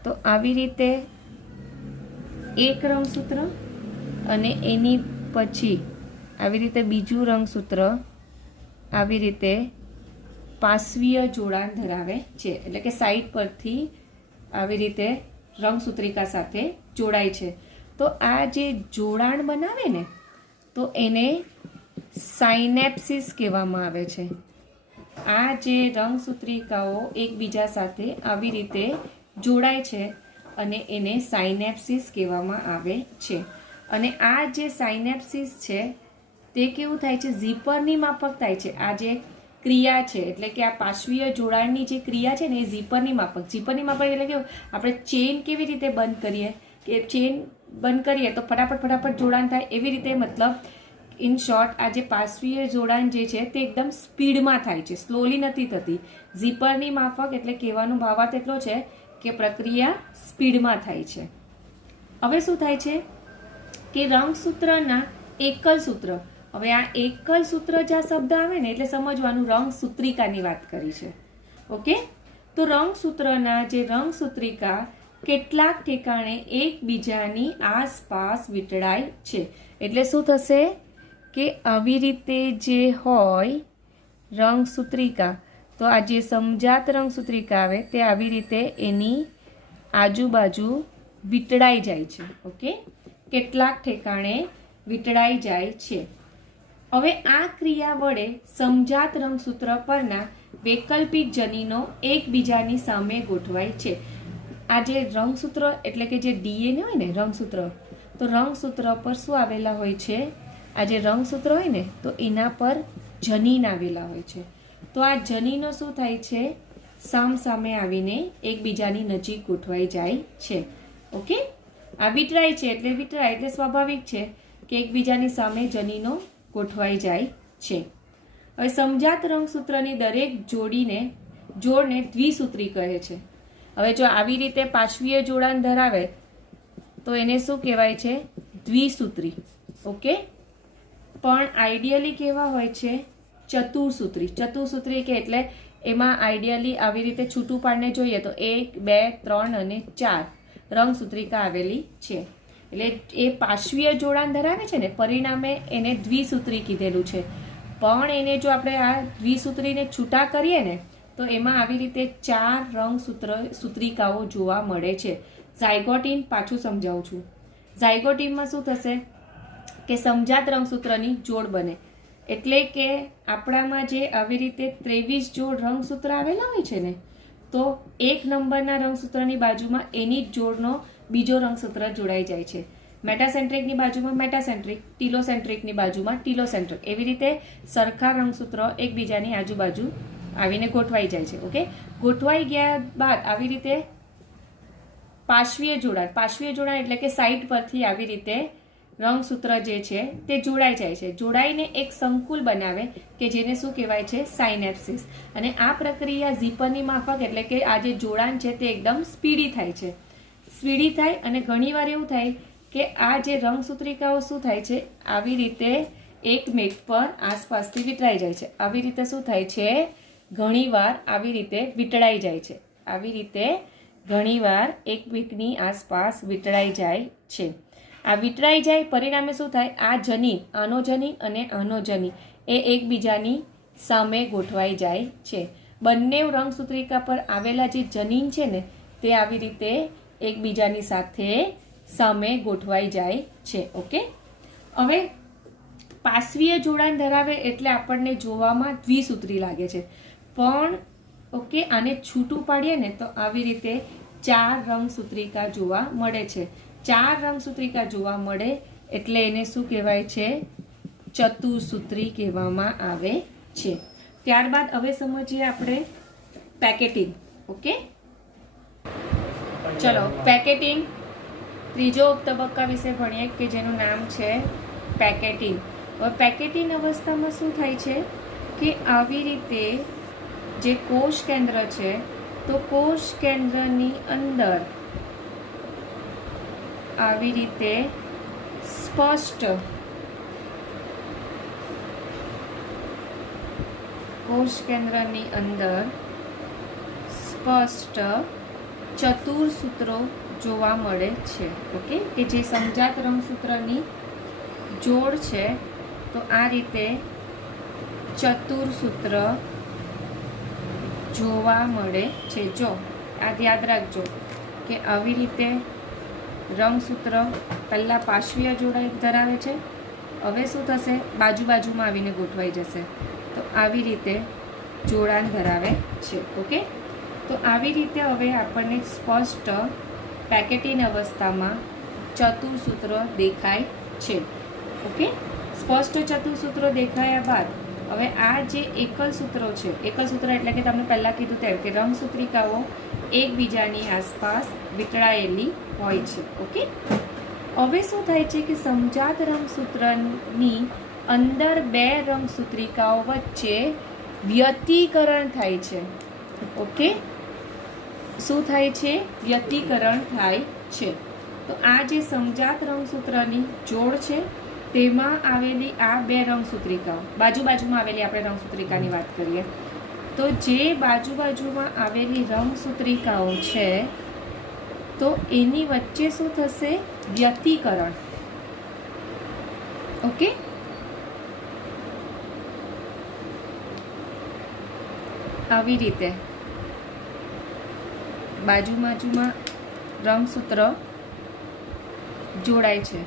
તો આવી રીતે એક રંગસૂત્ર અને એની પછી આવી રીતે બીજું રંગસૂત્ર આવી રીતે પાર્શ્વીય જોડાણ ધરાવે છે. એટલે કે સાઈડ પરથી આવી રીતે રંગસૂત્રિકા સાથે જોડાય છે. તો આ જે જોડાણ બનાવે ને, તો એને સાયનેપ્સિસ કહેવામાં આવે છે. આ જે રંગસૂત્રિકાઓ એકબીજા સાથે આવી રીતે જોડાય છે અને એને સાયનેપ્સિસ કહેવામાં આવે છે. અને આ જે સાયનેપ્સિસ છે તે કેવું થાય છે? ઝીપરની માફક થાય છે. આ જે ક્રિયા છે એટલે કે આ પાર્શ્વીય જોડાણની જે ક્રિયા છે ને એ ઝીપરની માફક. ઝીપરની માફક એટલે કેવું? આપણે ચેન કેવી રીતે બંધ કરીએ કે ચેન બંધ કરીએ તો ફટાફટ જોડાણ થાય, એવી રીતે મતલબ ઇન શોર્ટ આ જે પાર્શ્વીય જોડાણ જે છે તે એકદમ સ્પીડમાં થાય છે, સ્લોલી નથી થતી. ઝીપરની માફક એટલે કહેવાનો ભાવાર્થ એટલો છે કે પ્રક્રિયા સ્પીડમાં થાય છે. હવે શું થાય છે કે રંગસૂત્રના એકલ સૂત્ર, હવે આ એકલ સૂત્ર જે શબ્દ આવે ને એટલે સમજવાનું રંગસૂત્રિકાની વાત કરી છે. ઓકે, તો રંગસૂત્રના જે રંગસૂત્રિકા કેટલાક ઠેકાણે એકબીજાની આસપાસ વીંટળાય છે. એટલે શું થશે કે આવી રીતે જે હોય રંગસૂત્રિકા, તો આ જે સમજાત રંગસૂત્રિકા આવે તે આવી રીતે એની આજુબાજુ વીંટળાઈ જાય છે. ઓકે, કેટલાક ઠેકાણે વીંટળાઈ જાય છે. હવે આ ક્રિયા વડે સમજાત રંગસૂત્ર પરના વૈકલ્પિક જનીનો એકબીજાની સામે ગોઠવાય છે. આ જે રંગસૂત્ર એટલે કે જે ડીએનએ હોય ને રંગસૂત્ર, તો રંગસૂત્ર પર શું આવેલા હોય છે? આ જે રંગસૂત્ર હોય ને તો એના પર જનીન આવેલા હોય છે. તો આ જનીનો શું થાય છે? સામસામે આવીને એકબીજાની નજીક ગોઠવાઈ જાય છે. ઓકે, આ વીંટળાય છે એટલે વીંટળાય એટલે સ્વાભાવિક છે કે એકબીજાની સામે જનીનો ગોઠવાઈ જાય છે. હવે સમજાત રંગસૂત્રની દરેક જોડને દ્વિસૂત્રી કહે છે. હવે જો આવી રીતે પાર્શ્વીય જોડાણ ધરાવે તો એને શું કહેવાય છે? દ્વિસૂત્રી. ઓકે, પણ આઈડિયલી કેવા હોય છે? ચતુસૂત્રી. ચતુસૂત્રી કે એટલે એમાં આઈડિયલી આવી રીતે છૂટું પાડીને જોઈએ તો 1, 2, 3 અને 4 રંગસૂત્રિકા આવેલી છે. એટલે એ પાર્શ્વીય જોડાણ ધરાવે છે ને, પરિણામે એને દ્વિસૂત્રી કીધેલું છે. પણ એને જો આપણે આ દ્વિસૂત્રીને છૂટા કરીએ ને તો એમાં આવી રીતે 4 સૂત્રિકાઓ જોવા મળે છે. ઝાયગોટીન પાછું સમજાવું છું. ઝાયગોટીનમાં શું થશે કે સમજાત રંગસૂત્રની જોડ બને. એટલે કે આપણામાં જે આવી રીતે 23 જોડ રંગસૂત્ર આવેલા હોય છે ને, તો 1 નંબરના રંગસૂત્રની બાજુમાં એની જ જોડનો બીજો રંગસૂત્ર જોડાઈ જાય છે. મેટાસેન્ટ્રિકની બાજુમાં મેટાસેન્ટ્રિક, ટીલોસેન્ટ્રિકની બાજુમાં ટીલોસેન્ટ્રિક, એવી રીતે સરખા રંગસૂત્ર એકબીજાની આજુબાજુ આવીને ગોઠવાઈ જાય છે. ઓકે, ગોઠવાઈ ગયા બાદ આવી રીતે પાર્શ્વીય જોડાણ એટલે કે સાઈડ પરથી આવી રીતે રંગસૂત્ર જે છે તે જોડાઈ જાય છે. જોડાઈને એક સંકુલ બનાવે કે જેને શું કહેવાય છે? સાયનેપ્સિસ. અને આ પ્રક્રિયા ઝીપરની માફક એટલે કે આ જે જોડાણ છે તે એકદમ સ્પીડી થાય છે. સ્પીડી થાય અને ઘણીવાર એવું થાય કે આ જે રંગસૂત્રિકાઓ શું થાય છે? આવી રીતે એકમેક પર આસપાસથી વીંટળાઈ જાય છે. આવી રીતે શું થાય છે? ઘણીવાર આવી રીતે વીંટળાઈ જાય છે. આવી રીતે ઘણીવાર એકમેકની આસપાસ વીંટળાઈ જાય છે. આ વીંટળાઈ જાય પરિણામે શું થાય? આ જનીન, આનો જનીન અને આનો જનીન એ એકબીજાની સામે ગોઠવાઈ જાય છે. બંને રંગસૂત્રિકા પર આવેલા જે જનીન છે ને તે આવી રીતે એકબીજાની સાથે સામે ગોઠવાઈ જાય છે. ઓકે, હવે પાર્શ્વીય જોડાણ ધરાવે એટલે આપણને જોવામાં દ્વિસૂત્રી લાગે છે. પણ ઓકે, આને છૂટું પાડીએ ને તો આવી રીતે 4 રંગસૂત્રિકા જોવા મળે છે. 4 રંગસૂત્રિકા જોવા મળે એટલે એને શું કહેવાય છે? ચતુસૂત્રી કહેવામાં આવે છે. ત્યારબાદ હવે સમજીએ આપણે પેકેટિંગ. ઓકે, ચલો પેકેટિંગ ત્રીજો તબક્કા વિશે ભણીએ કે જેનું નામ છે પેકેટિંગ. હવે પેકેટિંગ અવસ્થામાં શું થાય છે કે આવી રીતે જે કોષ કેન્દ્ર છે તો કોષ કેન્દ્રની અંદર આવી રીતે સ્પષ્ટ કોષ કેન્દ્રની અંદર સ્પષ્ટ ચતુસૂત્રો જોવા મળે છે. ઓકે, કે જે સમજાત રંગસૂત્રની જોડ છે તો આ રીતે ચતુસૂત્ર જોવા મળે છે. જો આ યાદ રાખજો કે આવી રીતે રંગસૂત્ર પહેલાં પાર્શ્વીય જોડાણ ધરાવે છે. હવે શું થશે? બાજુમાં આવીને ગોઠવાઈ જશે. તો આવી રીતે જોડાણ ધરાવે છે. ઓકે, તો આવી રીતે હવે આપણને સ્પષ્ટ પેકેટિન અવસ્થામાં ચતુસૂત્ર દેખાય છે. ઓકે, સ્પષ્ટ ચતુસૂત્રો દેખાયા બાદ હવે આ જે એકલ સૂત્રો છે, એકલ સૂત્ર એટલે કે તમને પહેલાં કીધું તેમ કે રંગસૂત્રિકાઓ એકબીજાની આસપાસ વીંટળાયેલી હોય છે. ઓકે, હવે શું થાય છે કે સમજાત રંગસૂત્રની અંદર બે રંગસૂત્રિકાઓ વચ્ચે વ્યતિકરણ થાય છે. ઓકે, શું થાય છે? વ્યતિકરણ થાય છે. તો આ જે સમજાત રંગસૂત્રની જોડ છે તેમાં આવેલી આ બે રંગસૂત્રિકાઓ, બાજુમાં આવેલી આપણે રંગસૂત્રિકાની વાત કરીએ તો જે બાજુમાં આવેલી રંગસૂત્રિકાઓ છે તો એની વચ્ચે શું થશે? વ્યતિકરણ. ઓકે, આવી રીતે બાજુમાં રંગસૂત્ર જોડાય છે.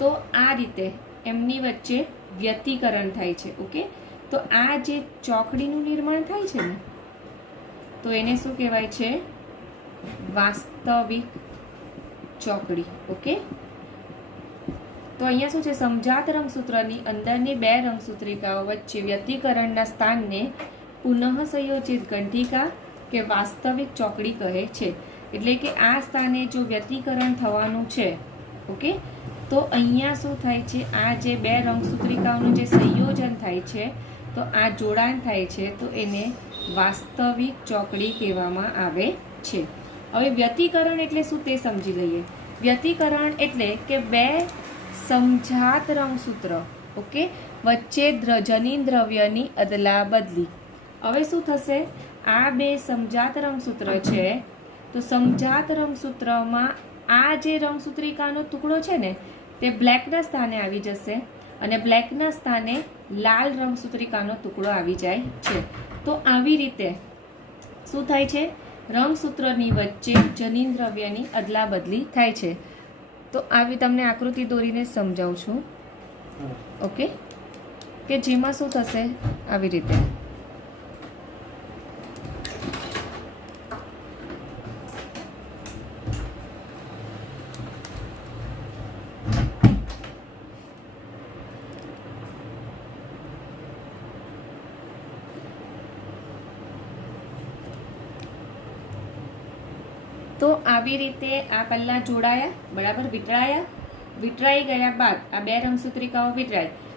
તો આ રીતે એમની વચ્ચે વ્યતિકરણ થાય છે. ઓકે, તો આ જે ચોકડીનું નિર્માણ થાય છે ને તો એને શું કહેવાય છે? વાસ્તવિક ચોકડી. ઓકે, તો અહીંયા શું છે? સમજાત રંગસૂત્રની અંદરની બે રંગસૂત્રિકાઓ વચ્ચે વ્યતિકરણના સ્થાનને પુનઃસંયોજિત ગંઠિકા કે વાસ્તવિક ચોકડી કહે છે. એટલે કે આ સ્થાને જો વ્યતિકરણ થવાનું છે, ઓકે, તો અહીંયા શું થાય છે? આ જે બે રંગસૂત્રિકાઓનું જે સંયોજન થાય છે તો આ જોડાણ થાય છે તો એને વાસ્તવિક ચોકડી કહેવામાં આવે છે. હવે વ્યતિકરણ એટલે શું તે સમજી લઈએ. વ્યતિકરણ એટલે કે બે સમજાત રંગસૂત્ર, ઓકે, વચ્ચે જનીન દ્રવ્યની અદલા બદલી. હવે શું થશે? આ બે સમજાત રંગસૂત્ર છે તો સમજાત રંગસૂત્રમાં આ જે રંગસૂત્રિકાનો ટુકડો છે ને તે બ્લેકના સ્થાને આવી જશે અને બ્લેકના સ્થાને લાલ રંગસૂત્રિકાનો ટુકડો આવી જાય છે. તો આવી રીતે શું થાય છે? રંગસૂત્રની વચ્ચે જનીન દ્રવ્યની અદલા બદલી થાય છે. તો આવી તમને આકૃતિ દોરીને સમજાવું છું. ઓકે, કે જેમાં શું થશે? આવી રીતે તો આવી રીતે આ પહેલાં જોડાયા, બરાબર, વિતરાઈ ગયા બાદ આ બે રંગસૂત્રિકાઓ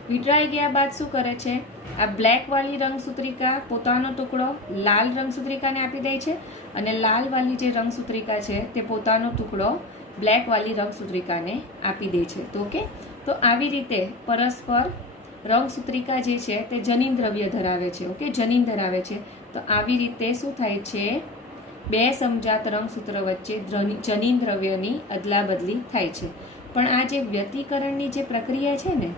વિતરાઈ ગયા બાદ શું કરે છે? આ બ્લેકવાળી રંગસૂત્રિકા પોતાનો ટુકડો લાલ રંગસૂત્રિકાને આપી દે છે અને લાલવાળી જે રંગસૂત્રિકા છે તે પોતાનો ટુકડો બ્લેકવાળી રંગસૂત્રિકાને આપી દે છે. તો ઓકે, તો આવી રીતે પરસ્પર રંગસૂત્રિકા જે છે તે જનીન દ્રવ્ય ધરાવે છે. ઓકે, જનીન ધરાવે છે. તો આવી રીતે શું થાય છે? બે સમજાત રંગસૂત્ર વચ્ચે જનીન દ્રવ્યની અદલા બદલી થાય છે. પણ આ જે વ્યતિકરણની જે પ્રક્રિયા છે ને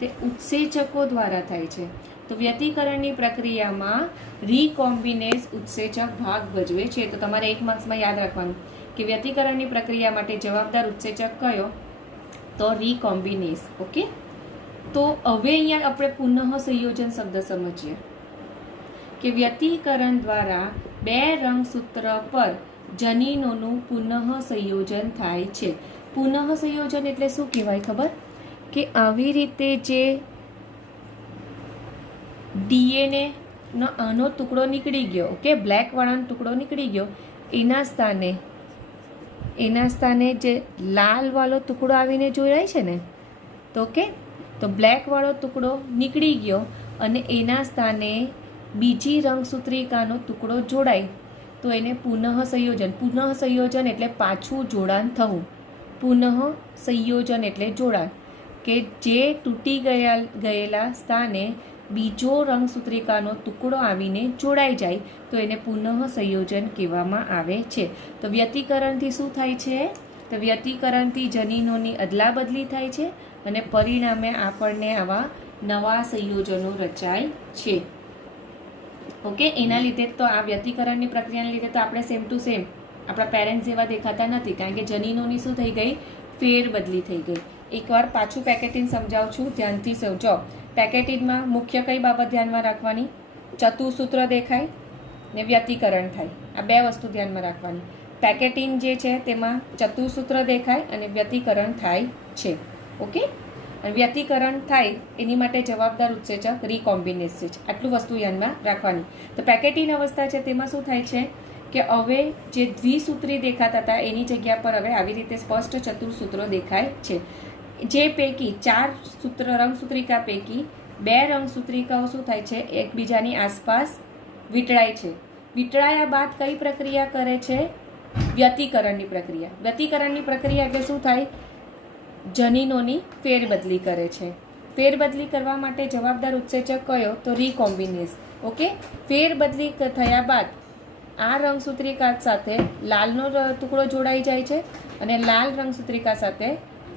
તે ઉત્સેચકો દ્વારા થાય છે. તો વ્યતિકરણની પ્રક્રિયામાં રીકોમ્બિનેઝ ઉત્સેચક ભાગ ભજવે છે. તો તમારે 1 માર્ક્સમાં યાદ રાખવાનું કે વ્યતિકરણની પ્રક્રિયા માટે જવાબદાર ઉત્સેચક કયો? તો રીકોમ્બિનેઝ. ઓકે, તો હવે અહીંયા આપણે પુનઃ સંયોજન શબ્દ સમજીએ કે વ્યતિકરણ દ્વારા બે રંગસૂત્ર પર જનીનોનું પુનઃ સંયોજન થાય છે. પુનઃ સંયોજન એટલે શું કહેવાય ખબર? કે આવી રીતે જે ડીએનએ નો આનો ટુકડો નીકળી ગયો, ઓકે, બ્લેક વાળાનો ટુકડો નીકળી ગયો, એના સ્થાને જે લાલ વાળો ટુકડો આવીને જોડાય છે ને તો ઓકે, તો બ્લેક વાળો ટુકડો નીકળી ગયો અને એના સ્થાને બીજી રંગસૂત્રિકાનો ટુકડો જોડાય તો એને પુનઃ સંયોજન એટલે પાછું જોડાણ થવું. પુનઃ સંયોજન એટલે જોડાણ, કે જે તૂટી ગયેલા સ્થાને બીજો રંગસૂત્રિકાનો ટુકડો આવીને જોડાઈ જાય તો એને પુનઃ સંયોજન કહેવામાં આવે છે. તો વ્યતિકરણથી શું થાય છે? તો વ્યતિકરણથી જનીનોની અદલા બદલી થાય છે અને પરિણામે આપણને આવા નવા સંયોજનો રચાય છે. ઓકે, એના લીધે તો આ વ્યતિકરણની પ્રક્રિયાને લીધે તો આપણે સેમ ટુ સેમ આપણા પેરેન્ટ્સ જેવા દેખાતા નથી, કારણ કે જનીનોની શું થઈ ગઈ? ફેર બદલી થઈ ગઈ. એકવાર પાછું પેકેટિન સમજાવું છું, ધ્યાનથી સમજો. પેકેટિનમાં મુખ્ય કઈ બાબત ધ્યાનમાં રાખવાની? ચતુસૂત્ર દેખાય ને વ્યતિકરણ થાય, આ બે વસ્તુ ધ્યાનમાં રાખવાની. પેકેટિન જે છે તેમાં ચતુસૂત્ર દેખાય અને વ્યતિકરણ થાય છે. ઓકે, અને વ્યતિકરણ થાય એની માટે જવાબદાર ઉત્સેચક રીકોમ્બિનેઝ છે. આટલું વસ્તુ ધ્યાનમાં રાખવાની. તો પેકેટિન અવસ્થા છે તેમાં શું થાય છે કે હવે જે દ્વિસૂત્રી દેખાતા હતા એની જગ્યા પર હવે આવી રીતે સ્પષ્ટ ચતુર્સૂત્રો દેખાય છે. જે પૈકી 4 સૂત્ર રંગસૂત્રિકા પૈકી 2 રંગસૂત્રિકાઓ શું થાય છે, એકબીજાની આસપાસ વીંટળાય છે. વીંટળાયા બાદ કઈ પ્રક્રિયા કરે છે? વ્યતિકરણની પ્રક્રિયા. વ્યતિકરણની પ્રક્રિયા એટલે શું થાય? જનીનોની ફેરબદલી કરે છે. ફેરબદલી કરવા માટે જવાબદાર ઉત્સેચક કયો? તો રીકોમ્બિનેઝ. ઓકે, ફેરબદલી થયા બાદ આ રંગસૂત્રિકા સાથે લાલનો ટુકડો જોડાઈ જાય છે અને લાલ રંગસૂત્રિકા સાથે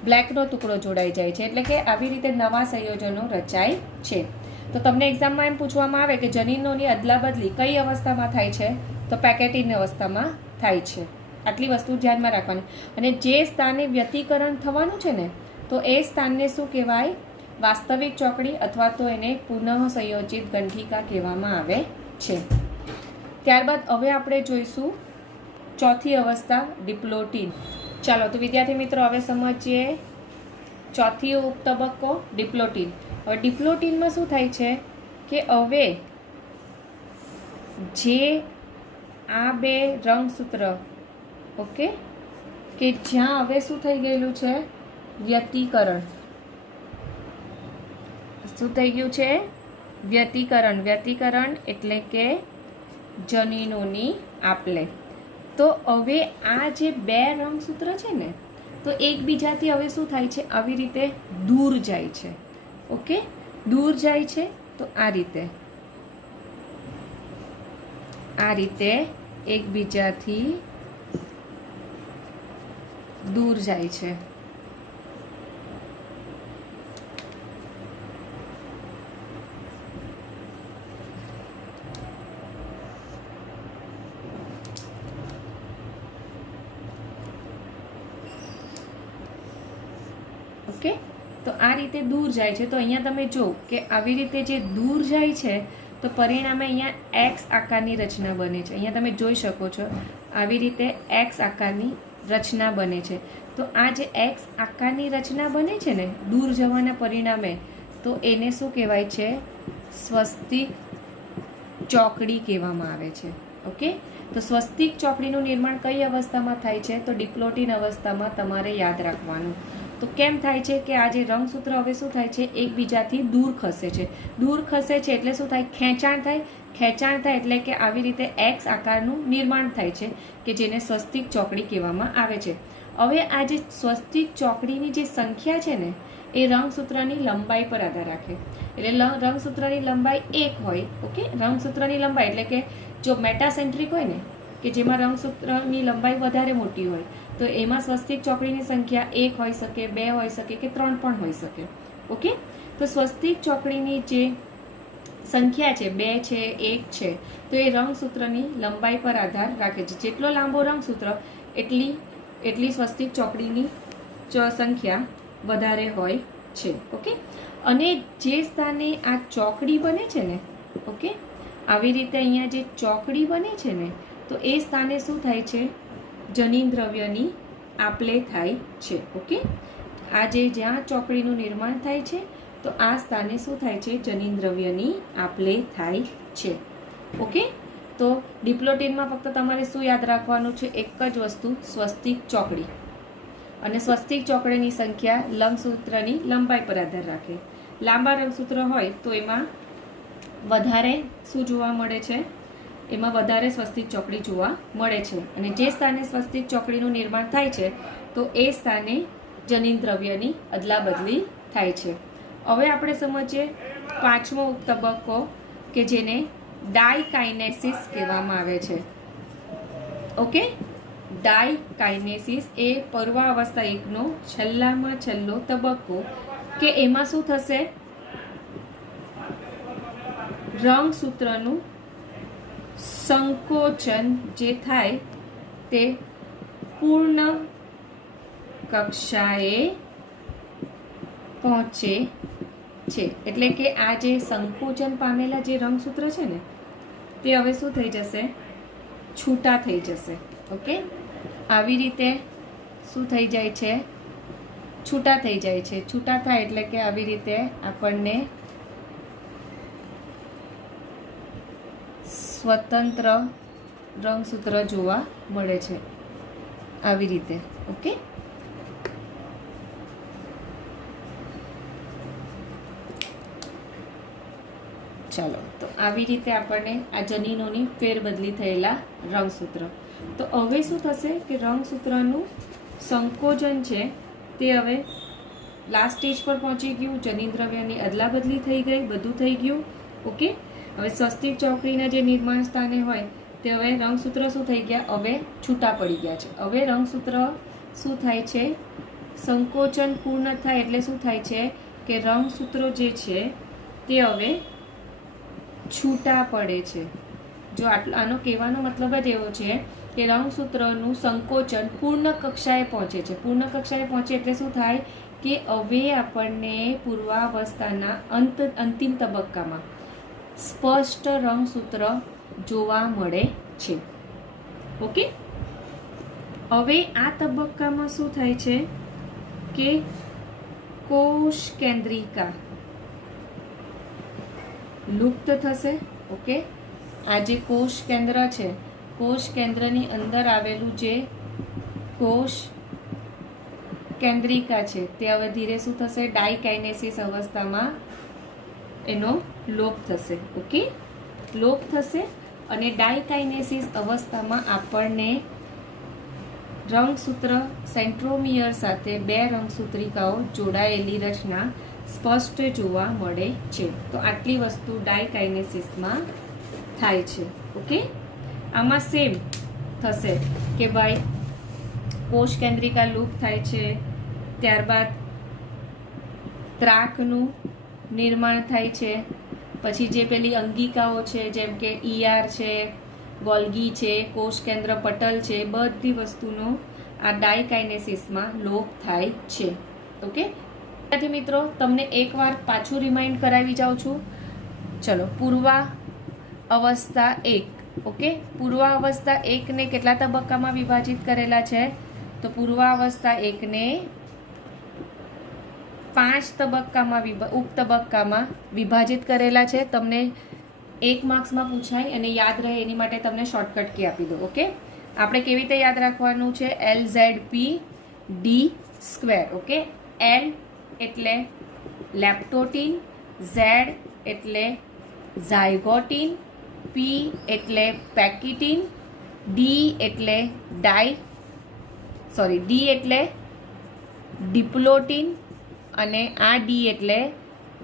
બ્લેકનો ટુકડો જોડાઈ જાય છે. એટલે કે આવી રીતે નવા સંયોજનો રચાય છે. તો તમને એક્ઝામમાં એમ પૂછવામાં આવે કે જનીનોની અદલાબદલી કઈ અવસ્થામાં થાય છે? તો પેકેટિન અવસ્થામાં થાય છે. આટલી વસ્તુ ધ્યાનમાં રાખવાની. અને જે સ્થાને વ્યતિકરણ થવાનું છે ને, તો એ સ્થાનને શું કહેવાય? વાસ્તવિક ચોકડી અથવા તો એને પુનઃ સંયોજિત ગંઠિકા કહેવામાં આવે છે. ત્યારબાદ હવે આપણે જોઈશું ચોથી અવસ્થા, ડિપ્લોટિન. ચાલો તો વિદ્યાર્થી મિત્રો હવે સમજીએ ચોથી તબક્કો, ડિપ્લોટિન. હવે ડિપ્લોટિનમાં શું થાય છે કે હવે જે આ 2 રંગસૂત્ર, ઓકે, કે જ્યાં હવે શું થઈ ગયેલું છે? વ્યતિકરણ. શું થઈ ગયું છે? વ્યતિકરણ. વ્યતિકરણ એટલે કે જનીનોની આપ-લે. તો હવે આ જે 2 રંગસૂત્ર છે ને, તો એકબીજાથી હવે શું થાય છે? આવી રીતે દૂર જાય છે. ઓકે, દૂર જાય છે. તો આ રીતે એકબીજાથી દૂર જાય છે. ઓકે, તો આ રીતે દૂર જાય છે. તો અહીંયા તમે જો કે આવી રીતે જે દૂર જાય છે તો પરિણામે અહીંયા એક્સ આકારની રચના બને છે. અહીંયા તમે જોઈ શકો છો આવી રીતે એક્સ આકારની રચના બને છે. તો આ જે એક્સ આકારની રચના બને છે ને દૂર જવાના પરિણામે, તો એને શું કહેવાય છે? સ્વસ્તિક ચોકડી કહેવામાં આવે છે. ઓકે, તો સ્વસ્તિક ચોકડીનું નિર્માણ કઈ અવસ્થામાં થાય છે? તો ડિપ્લોટિન અવસ્થામાં તમારે યાદ રાખવાનું. તો કેમ થાય છે કે આ જે રંગસૂત્ર હવે શું થાય છે? એકબીજાથી દૂર ખસે છે. દૂર ખસે છે એટલે શું થાય? ખેંચાણ થાય. ખેંચાણ થાય એટલે કે આવી રીતે એક્સ આકારનું નિર્માણ થાય છે કે જેને સ્વસ્તિક ચોકડી કહેવામાં આવે છે. હવે આ જે સ્વસ્તિક ચોકડીની જે સંખ્યા છે ને, એ રંગસૂત્રની લંબાઈ પર આધાર રાખે. એટલે રંગસૂત્રની લંબાઈ 1 હોય. ઓકે, રંગસૂત્રની લંબાઈ એટલે કે જો મેટાસેન્ટ્રિક હોય ને, કે જેમાં રંગસૂત્રની લંબાઈ વધારે મોટી હોય, તો એમાં સ્વસ્તિક ચોકડીની સંખ્યા 1 હોઈ શકે, 2 હોઈ શકે કે 3 પણ હોઈ શકે. ઓકે, તો સ્વસ્તિક ચોકડીની જે સંખ્યા છે 2 છે, 1 છે, તો એ રંગસૂત્રની લંબાઈ પર આધાર રાખે છે. જેટલો લાંબો રંગસૂત્ર એટલી સ્વસ્તિક ચોકડીની સંખ્યા વધારે હોય છે. ઓકે, અને જે સ્થાને આ ચોકડી બને છે ને, ઓકે, આવી રીતે અહીંયા જે ચોકડી બને છે ને, તો એ સ્થાને શું થાય છે? જનીન દ્રવ્યની આપ-લે થાય છે. ઓકે, આ જ્યાં ચોકડીનું નિર્માણ થાય છે, તો આ સ્થાને શું થાય છે? જનીન દ્રવ્યની આપ-લે થાય છે. ઓકે, તો ડિપ્લોટિનમાં ફક્ત તમારે શું યાદ રાખવાનું છે? એક જ વસ્તુ, સ્વસ્તિક ચોકડી. અને સ્વસ્તિક ચોકડીની સંખ્યા રંગસૂત્રની લંબાઈ પર આધાર રાખે. લાંબા રંગસૂત્ર હોય તો એમાં વધારે શું જોવા મળે છે? એમાં વધારે સ્વસ્તિક ચોકડી જોવા મળે છે. અને જે સ્થાને સ્વસ્તિક ચોકડીનું નિર્માણ થાય છે, તો એ સ્થાને જનીન દ્રવ્યની અદલાબદલી થાય છે. હવે આપણે સમજીએ 5મો તબક્કો કે જેને ડાયકાઇનેસિસ કહેવામાં આવે છે. ઓકે, ડાયકાઇનેસિસ એ પૂર્વાવસ્થા 1નો છેલ્લામાં છેલ્લો તબક્કો કે એમાં શું થશે? રંગસૂત્રનું સંકોચન જે થાય તે પૂર્ણ કક્ષાએ પહોંચે છે. એટલે કે આ જે સંકોચન પામેલા જે રંગસૂત્ર છે ને, તે હવે શું થઈ જશે? છૂટા થઈ જશે. ઓકે, આવી રીતે શું થઈ જાય છે? છૂટા થઈ જાય છે. છૂટા થાય એટલે કે આવી રીતે આપણને સ્વતંત્ર રંગસૂત્ર જોવા મળે છે આવી રીતે. ઓકે, ચાલો, તો આવી રીતે આપણને આ જનીનોની ફેરબદલી થયેલા રંગસૂત્ર. તો હવે શું થશે કે રંગસૂત્રનું સંકોચન છે તે હવે લાસ્ટ સ્ટેજ પર પહોંચી ગયું. જનીન દ્રવ્યની અદલાબદલી થઈ ગઈ, બધું થઈ ગયું. ઓકે, હવે સ્વસ્તિક ચોકડીના જે નિર્માણ સ્થાને હોય તે હવે રંગસૂત્ર શું થઈ ગયા, હવે છૂટા પડી ગયા છે. હવે રંગસૂત્ર શું થાય છે, સંકોચન પૂર્ણ થાય એટલે શું થાય છે કે રંગસૂત્રો જે છે તે હવે છૂટા પડે છે. જો આનો કહેવાનો મતલબ જ એવો છે કે રંગસૂત્રનું સંકોચન પૂર્ણ કક્ષાએ પહોંચે છે. પૂર્ણ કક્ષાએ પહોંચે એટલે શું થાય કે હવે આપણને પૂર્વાવસ્થાના અંતિમ તબક્કામાં સ્પષ્ટ રંગસૂત્ર જોવા મળે છે. ઓકે, હવે આ તબક્કામાં શું થાય છે કે કોષ કેન્દ્રિકા લુપ્ત થશે. ઓકે, આ જે કોષ કેન્દ્ર છે, કોષ કેન્દ્રની અંદર આવેલું જે કોષ કેન્દ્રિકા છે તે હવે ધીરે શું થશે, ડાયકાઇનેસિસ અવસ્થામાં એનો લોપ થશે. ઓકે, લોપ થશે અને ડાયકાઇનેસિસ અવસ્થામાં આપણને રંગસૂત્ર સેન્ટ્રોમિયર સાથે બે રંગસૂત્રિકાઓ જોડાયેલી રચના સ્પષ્ટ જોવા મળે છે. તો આટલી વસ્તુ ડાયકાઇનેસિસમાં થાય છે. ઓકે, આમાં સેમ થશે કે ભાઈ કોષ કેન્દ્રિકા લૂપ થાય છે, ત્યારબાદ ત્રાકનું નિર્માણ થાય છે, પછી જે પેલી અંગિકાઓ છે જેમ કે ઈઆર છે, ગોલ્ગી છે, કોષ કેન્દ્ર પટલ છે, બધી વસ્તુનો આ ડાયકાઇનેસિસમાં લોપ થાય છે. ઓકે, ત્યાંથી મિત્રો તમને એકવાર પાછું રિમાઇન્ડ કરાવી જાઉં છું. ચલો, પૂર્વા અવસ્થા 1. ઓકે, પૂર્વાવસ્થા 1 ને કેટલા તબક્કામાં વિભાજિત કરેલા છે, તો પૂર્વાવસ્થા 1 ને 5 તબક્કામાં ઉપતબક્કામાં વિભાજિત કરેલા છે. તમને 1 માર્ક્સમાં પૂછાય અને યાદ રહે એની માટે તમને શોર્ટકટ કી આપી દો. ઓકે, આપણે કેવી રીતે યાદ રાખવાનું છે, LZP_D². ઓકે, L એટલે લેપ્ટોટીન, Z એટલે ઝાયગોટીન, P એટલે પેકિટીન, D એટલે ડિપ્લોટીન અને આ D એટલે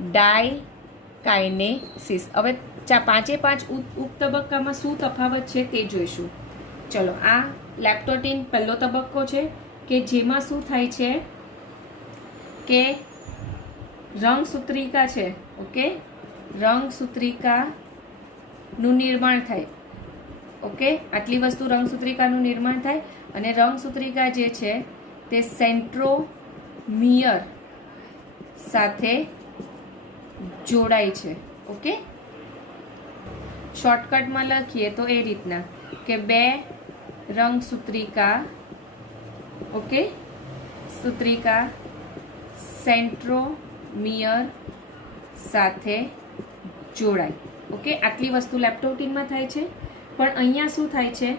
ડાયકાઇનેસિસ. હવે 5 ઉપતબક્કામાં શું તફાવત છે તે જોઈશું. ચલો, આ લેપ્ટોટીન પહેલો તબક્કો છે કે જેમાં શું થાય છે કે રંગસૂત્રિકા છે. ઓકે, રંગસૂત્રિકાનું નિર્માણ થાય. ઓકે, આટલી વસ્તુ રંગસૂત્રિકાનું નિર્માણ થાય અને રંગસૂત્રિકા જે છે તે સેન્ટ્રોમિયર સાથે જોડાય છે. ઓકે, શોર્ટકટમાં લખીએ તો એ રીતના કે બે રંગસૂત્રિકા, ઓકે, સૂત્રિકા સેન્ટ્રોમિયર સાથે જોડાય. ઓકે, આટલી વસ્તુ લેપ્ટોટીનમાં થાય છે. પણ અહીંયા શું થાય છે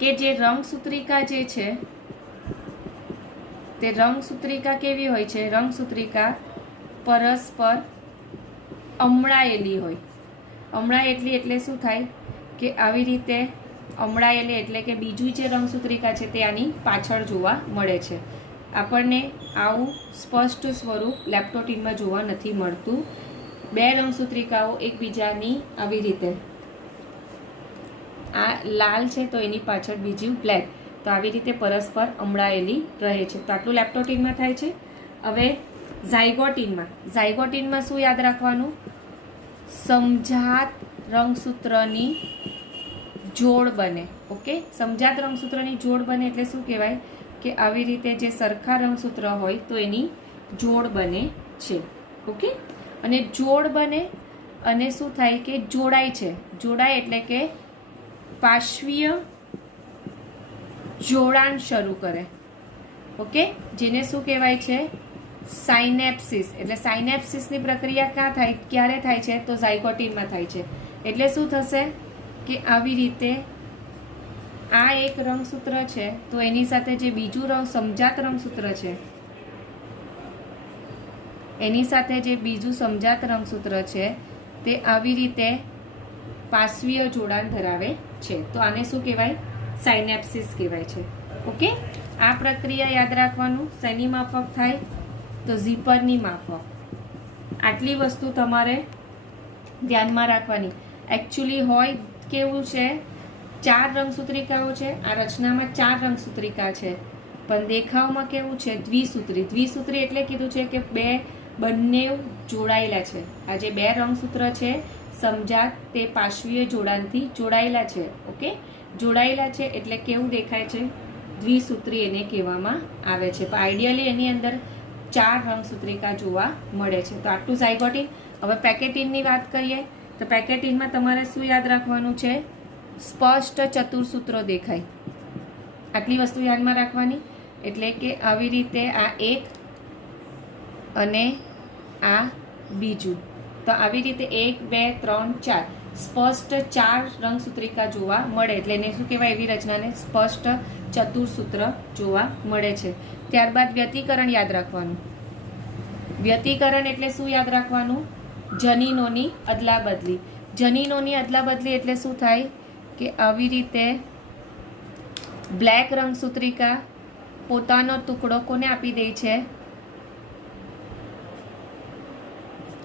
કે જે રંગસૂત્રિકા જે છે તે રંગસૂત્રિકા કેવી હોય છે, રંગસૂત્રિકા પરસ્પર અમળાયેલી હોય. અમળાયેલી એટલે શું થાય કે આવી રીતે અમળાયેલી એટલે કે બીજું જે રંગસૂત્રિકા છે તે આની પાછળ જોવા મળે છે. આપણને આવું સ્પષ્ટ સ્વરૂપ લેપ્ટોટીનમાં જોવા નથી મળતું. બે રંગસૂત્રિકાઓ એકબીજાની આવી રીતે, આ લાલ છે તો એની પાછળ બીજી બ્લેક, તો આવી રીતે પરસ્પર અમળાયેલી રહે છે. તો આટલું લેપ્ટોટીનમાં થાય છે. હવે ઝાયગોટીનમાં શું યાદ રાખવાનું, સમજાત રંગસૂત્રની જોડ બને. ઓકે, સમજાત રંગસૂત્રની જોડ બને એટલે શું કહેવાય કે આવી રીતે જે સરખા રંગસૂત્ર હોય તો એની જોડ બને છે. ઓકે, અને જોડ બને અને શું થાય કે જોડાય છે. જોડાય એટલે કે પાર્શ્વીય જોડાણ શરૂ કરે. ઓકે, જેને શું કહેવાય છે, સાયનેપ્સિસ. એટલે સાયનેપ્સિસની પ્રક્રિયા ક્યારે થાય છે, તો ઝાયગોટીનમાં થાય છે. એટલે શું થશે કે આવી રીતે આ એક રંગસૂત્ર છે તો એની સાથે જે બીજું સમજાત રંગસૂત્ર છે એની સાથે જે બીજું સમજાત રંગસૂત્ર છે તે આવી રીતે પાર્શ્વીય જોડાણ ધરાવે છે. તો આને શું કહેવાય? સાયનેપ્સિસ કહેવાય છે. ઓકે, આ પ્રક્રિયા યાદ રાખવાનું. શેની માફક થાય? તો ઝીપરની માફક. આટલી વસ્તુ તમારે ધ્યાનમાં રાખવાની. એકચ્યુઅલી હોય કેવું છે, 4 રંગસૂત્રિકાઓ છે. આ રચનામાં 4 રંગસૂત્રિકા છે, પણ દેખાવમાં કેવું છે? દ્વિસૂત્રી. દ્વિસૂત્રી એટલે કીધું છે કે બંને જોડાયેલા છે. આ જે 2 રંગસૂત્ર છે સમજાત તે પાર્શ્વીય જોડાણથી જોડાયેલા છે. ઓકે, જોડાયેલા છે એટલે કેવું દેખાય છે? દ્વિસૂત્રી એને કહેવામાં આવે છે. પણ આઈડિયલી એની અંદર 4 રંગસૂત્રિકા જોવા મળે છે. તો આટલું ઝાયગોટિન. હવે પેકેટિનની વાત કરીએ તો પેકેટિનમાં તમારે શું યાદ રાખવાનું છે? સ્પષ્ટ ચતુર્સૂત્રો દેખાય. આટલી વસ્તુ ધ્યાનમાં રાખવાની. એટલે કે આવી રીતે આ એક અને આ બીજું. તો આવી રીતે 1 2 3 4 સ્પષ્ટ 4 રંગસૂત્રિકા જોવા મળે એટલે એને શું કહેવાય? એવી રચનાને સ્પષ્ટ ચતુર્સૂત્ર જોવા મળે છે. ત્યારબાદ વ્યતિકરણ યાદ રાખવાનું. વ્યતિકરણ એટલે શું યાદ રાખવાનું? જનીનોની અદલાબદલી. જનીનોની અદલાબદલી એટલે શું થાય? કે આવી રીતે બ્લેક રંગસૂત્રિકા પોતાનો ટુકડો કોને આપી દે છે?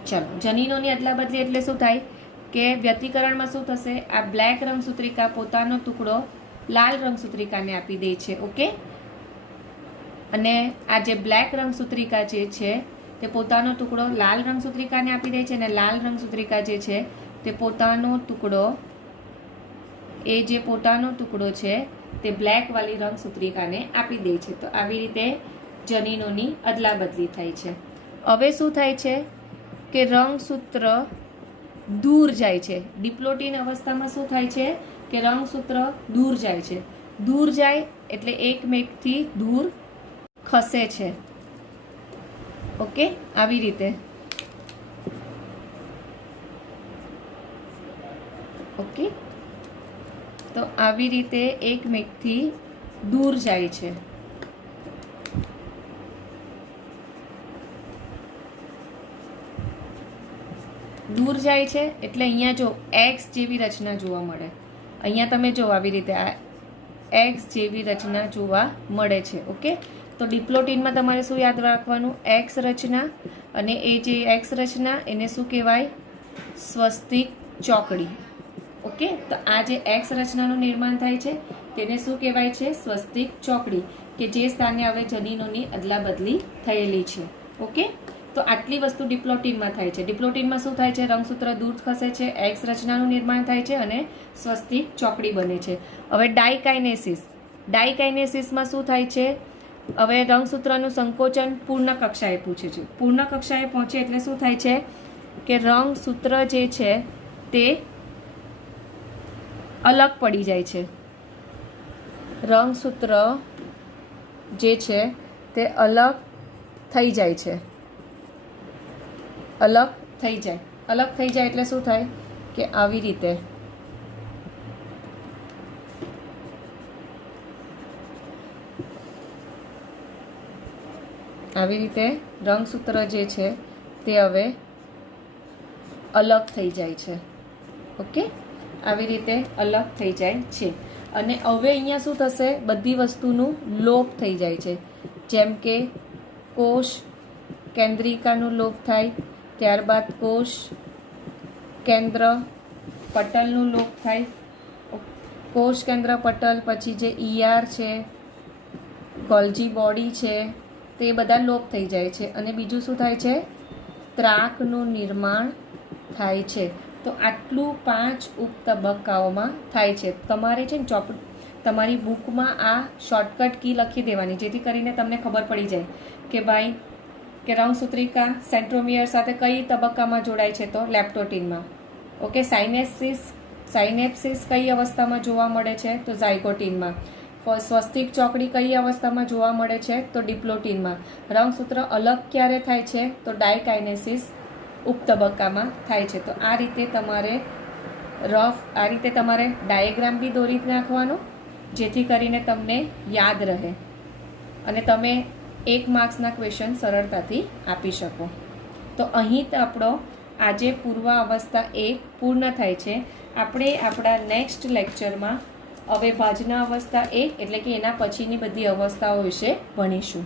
ચલો, જનીનોની અદલાબદલી એટલે શું થાય? કે વ્યતિકરણમાં શું થશે? આ બ્લેક રંગસૂત્રિકા પોતાનો ટુકડો લાલ રંગસૂત્રિકાને આપી દે છે. ઓકે, અને આ જે બ્લેક રંગસૂત્રિકા જે છે તે પોતાનો ટુકડો લાલ રંગસૂત્રિકાને આપી દે છે અને લાલ રંગસૂત્રિકા જે છે તે પોતાનો ટુકડો છે તે બ્લેક વાળી રંગસૂત્રિકાને આપી દે છે. તો આવી રીતે જનીનોની અદલાબદલી થાય છે. હવે શું થાય છે કે રંગસૂત્ર દૂર જાય છે. ડિપ્લોટિન અવસ્થામાં શું થાય છે કે રંગસૂત્ર દૂર જાય છે. દૂર જાય એટલે એકમેકથી દૂર ખસે છે. ઓકે, આવી રીતે. ઓકે, તો આવી રીતે એકમેકથી દૂર જાય છે. દૂર જાય છે એટલે અહીંયા જો એક્સ જેવી રચના જોવા મળે. અહીંયા તમે જો આવી રીતે આ એક્સ જેવી રચના જોવા મળે છે. ઓકે, તો ડિપ્લોટિનમાં તમારે શું યાદ રાખવાનું? એક્સ રચના. અને એ જે એક્સ રચના એને શું કહેવાય? સ્વસ્તિક ચોકડી. ઓકે, તો આ જે એક્સ રચનાનું નિર્માણ થાય છે તેને શું કહેવાય છે? સ્વસ્તિક ચોકડી, કે જે સ્થાને હવે જનીનોની અદલાબદલી થયેલી છે. ઓકે, તો આટલી વસ્તુ ડિપ્લોટિનમાં થાય છે. ડિપ્લોટિનમાં શું થાય છે? રંગસૂત્ર દૂર ખસે છે, એક્સ રચનાનું નિર્માણ થાય છે અને સ્વસ્તિક ચોકડી બને છે. હવે ડાયકાઇનેસિસ. ડાયકાઇનેસિસમાં શું થાય છે? હવે રંગસૂત્રનું સંકોચન પૂર્ણ કક્ષાએ પહોંચે છે. પૂર્ણ કક્ષાએ પહોંચે એટલે શું થાય છે કે રંગસૂત્ર જે છે તે અલગ પડી જાય છે. રંગસૂત્ર જે છે તે અલગ થઈ જાય છે. અલગ થઈ જાય એટલે શું થાય કે આવી રીતે રંગસૂત્ર જે છે તે હવે અલગ થઈ જાય છે. ઓકે, આવી રીતે અલગ થઈ જાય છે. અને હવે અહીંયા શું થશે? બધી વસ્તુનું લોપ થઈ જાય છે. જેમ કે કોષ કેન્દ્રિકાનું લોપ થાય, ત્યારબાદ કોષ કેન્દ્ર પટલનું લોપ થાય. કોષ કેન્દ્ર પટલ પછી જે ઈઆર છે, ગોલ્જી બોડી છે, તે બધા લોપ થઈ જાય છે. અને બીજું શું થાય છે? ત્રાકનું નિર્માણ થાય છે. તો આટલું 5 ઉપતબક્કાઓમાં થાય છે. તમારે છે ને તમારી બુકમાં આ શોર્ટકટ કી લખી દેવાની, જેથી કરીને તમને ખબર પડી જાય કે ભાઈ કે રંગસૂત્રિકા સેન્ટ્રોમિયર સાથે કઈ તબક્કામાં જોડાય છે? તો લેપ્ટોટિનમાં. ઓકે, સાયનેપ્સિસ કઈ અવસ્થામાં જોવા મળે છે? તો ઝાયગોટિનમાં. સ્વસ્તિક ચોકડી કઈ અવસ્થામાં જોવા મળે છે? તો ડિપ્લોટિનમાં. રંગસૂત્ર અલગ ક્યારે થાય છે? તો ડાયકાઇનેસિસ ઉપતબક્કામાં થાય છે. તો આ રીતે તમારે રફ આ રીતે તમારે ડાયાગ્રામ બી દોરી નાખવાનો, જેથી કરીને તમને યાદ રહે અને તમે 1 માર્ક્સના ક્વેશ્ચન સરળતાથી આપી શકો. તો અહીં આપણો આજે પૂર્વાવસ્થા 1 પૂર્ણ થાય છે. આપણે આપણા નેક્સ્ટ લેક્ચરમાં અવિભાજ્ય અવસ્થા 1 એટલે કે એના પછીની બધી અવસ્થાઓ વિશે ભણીશું.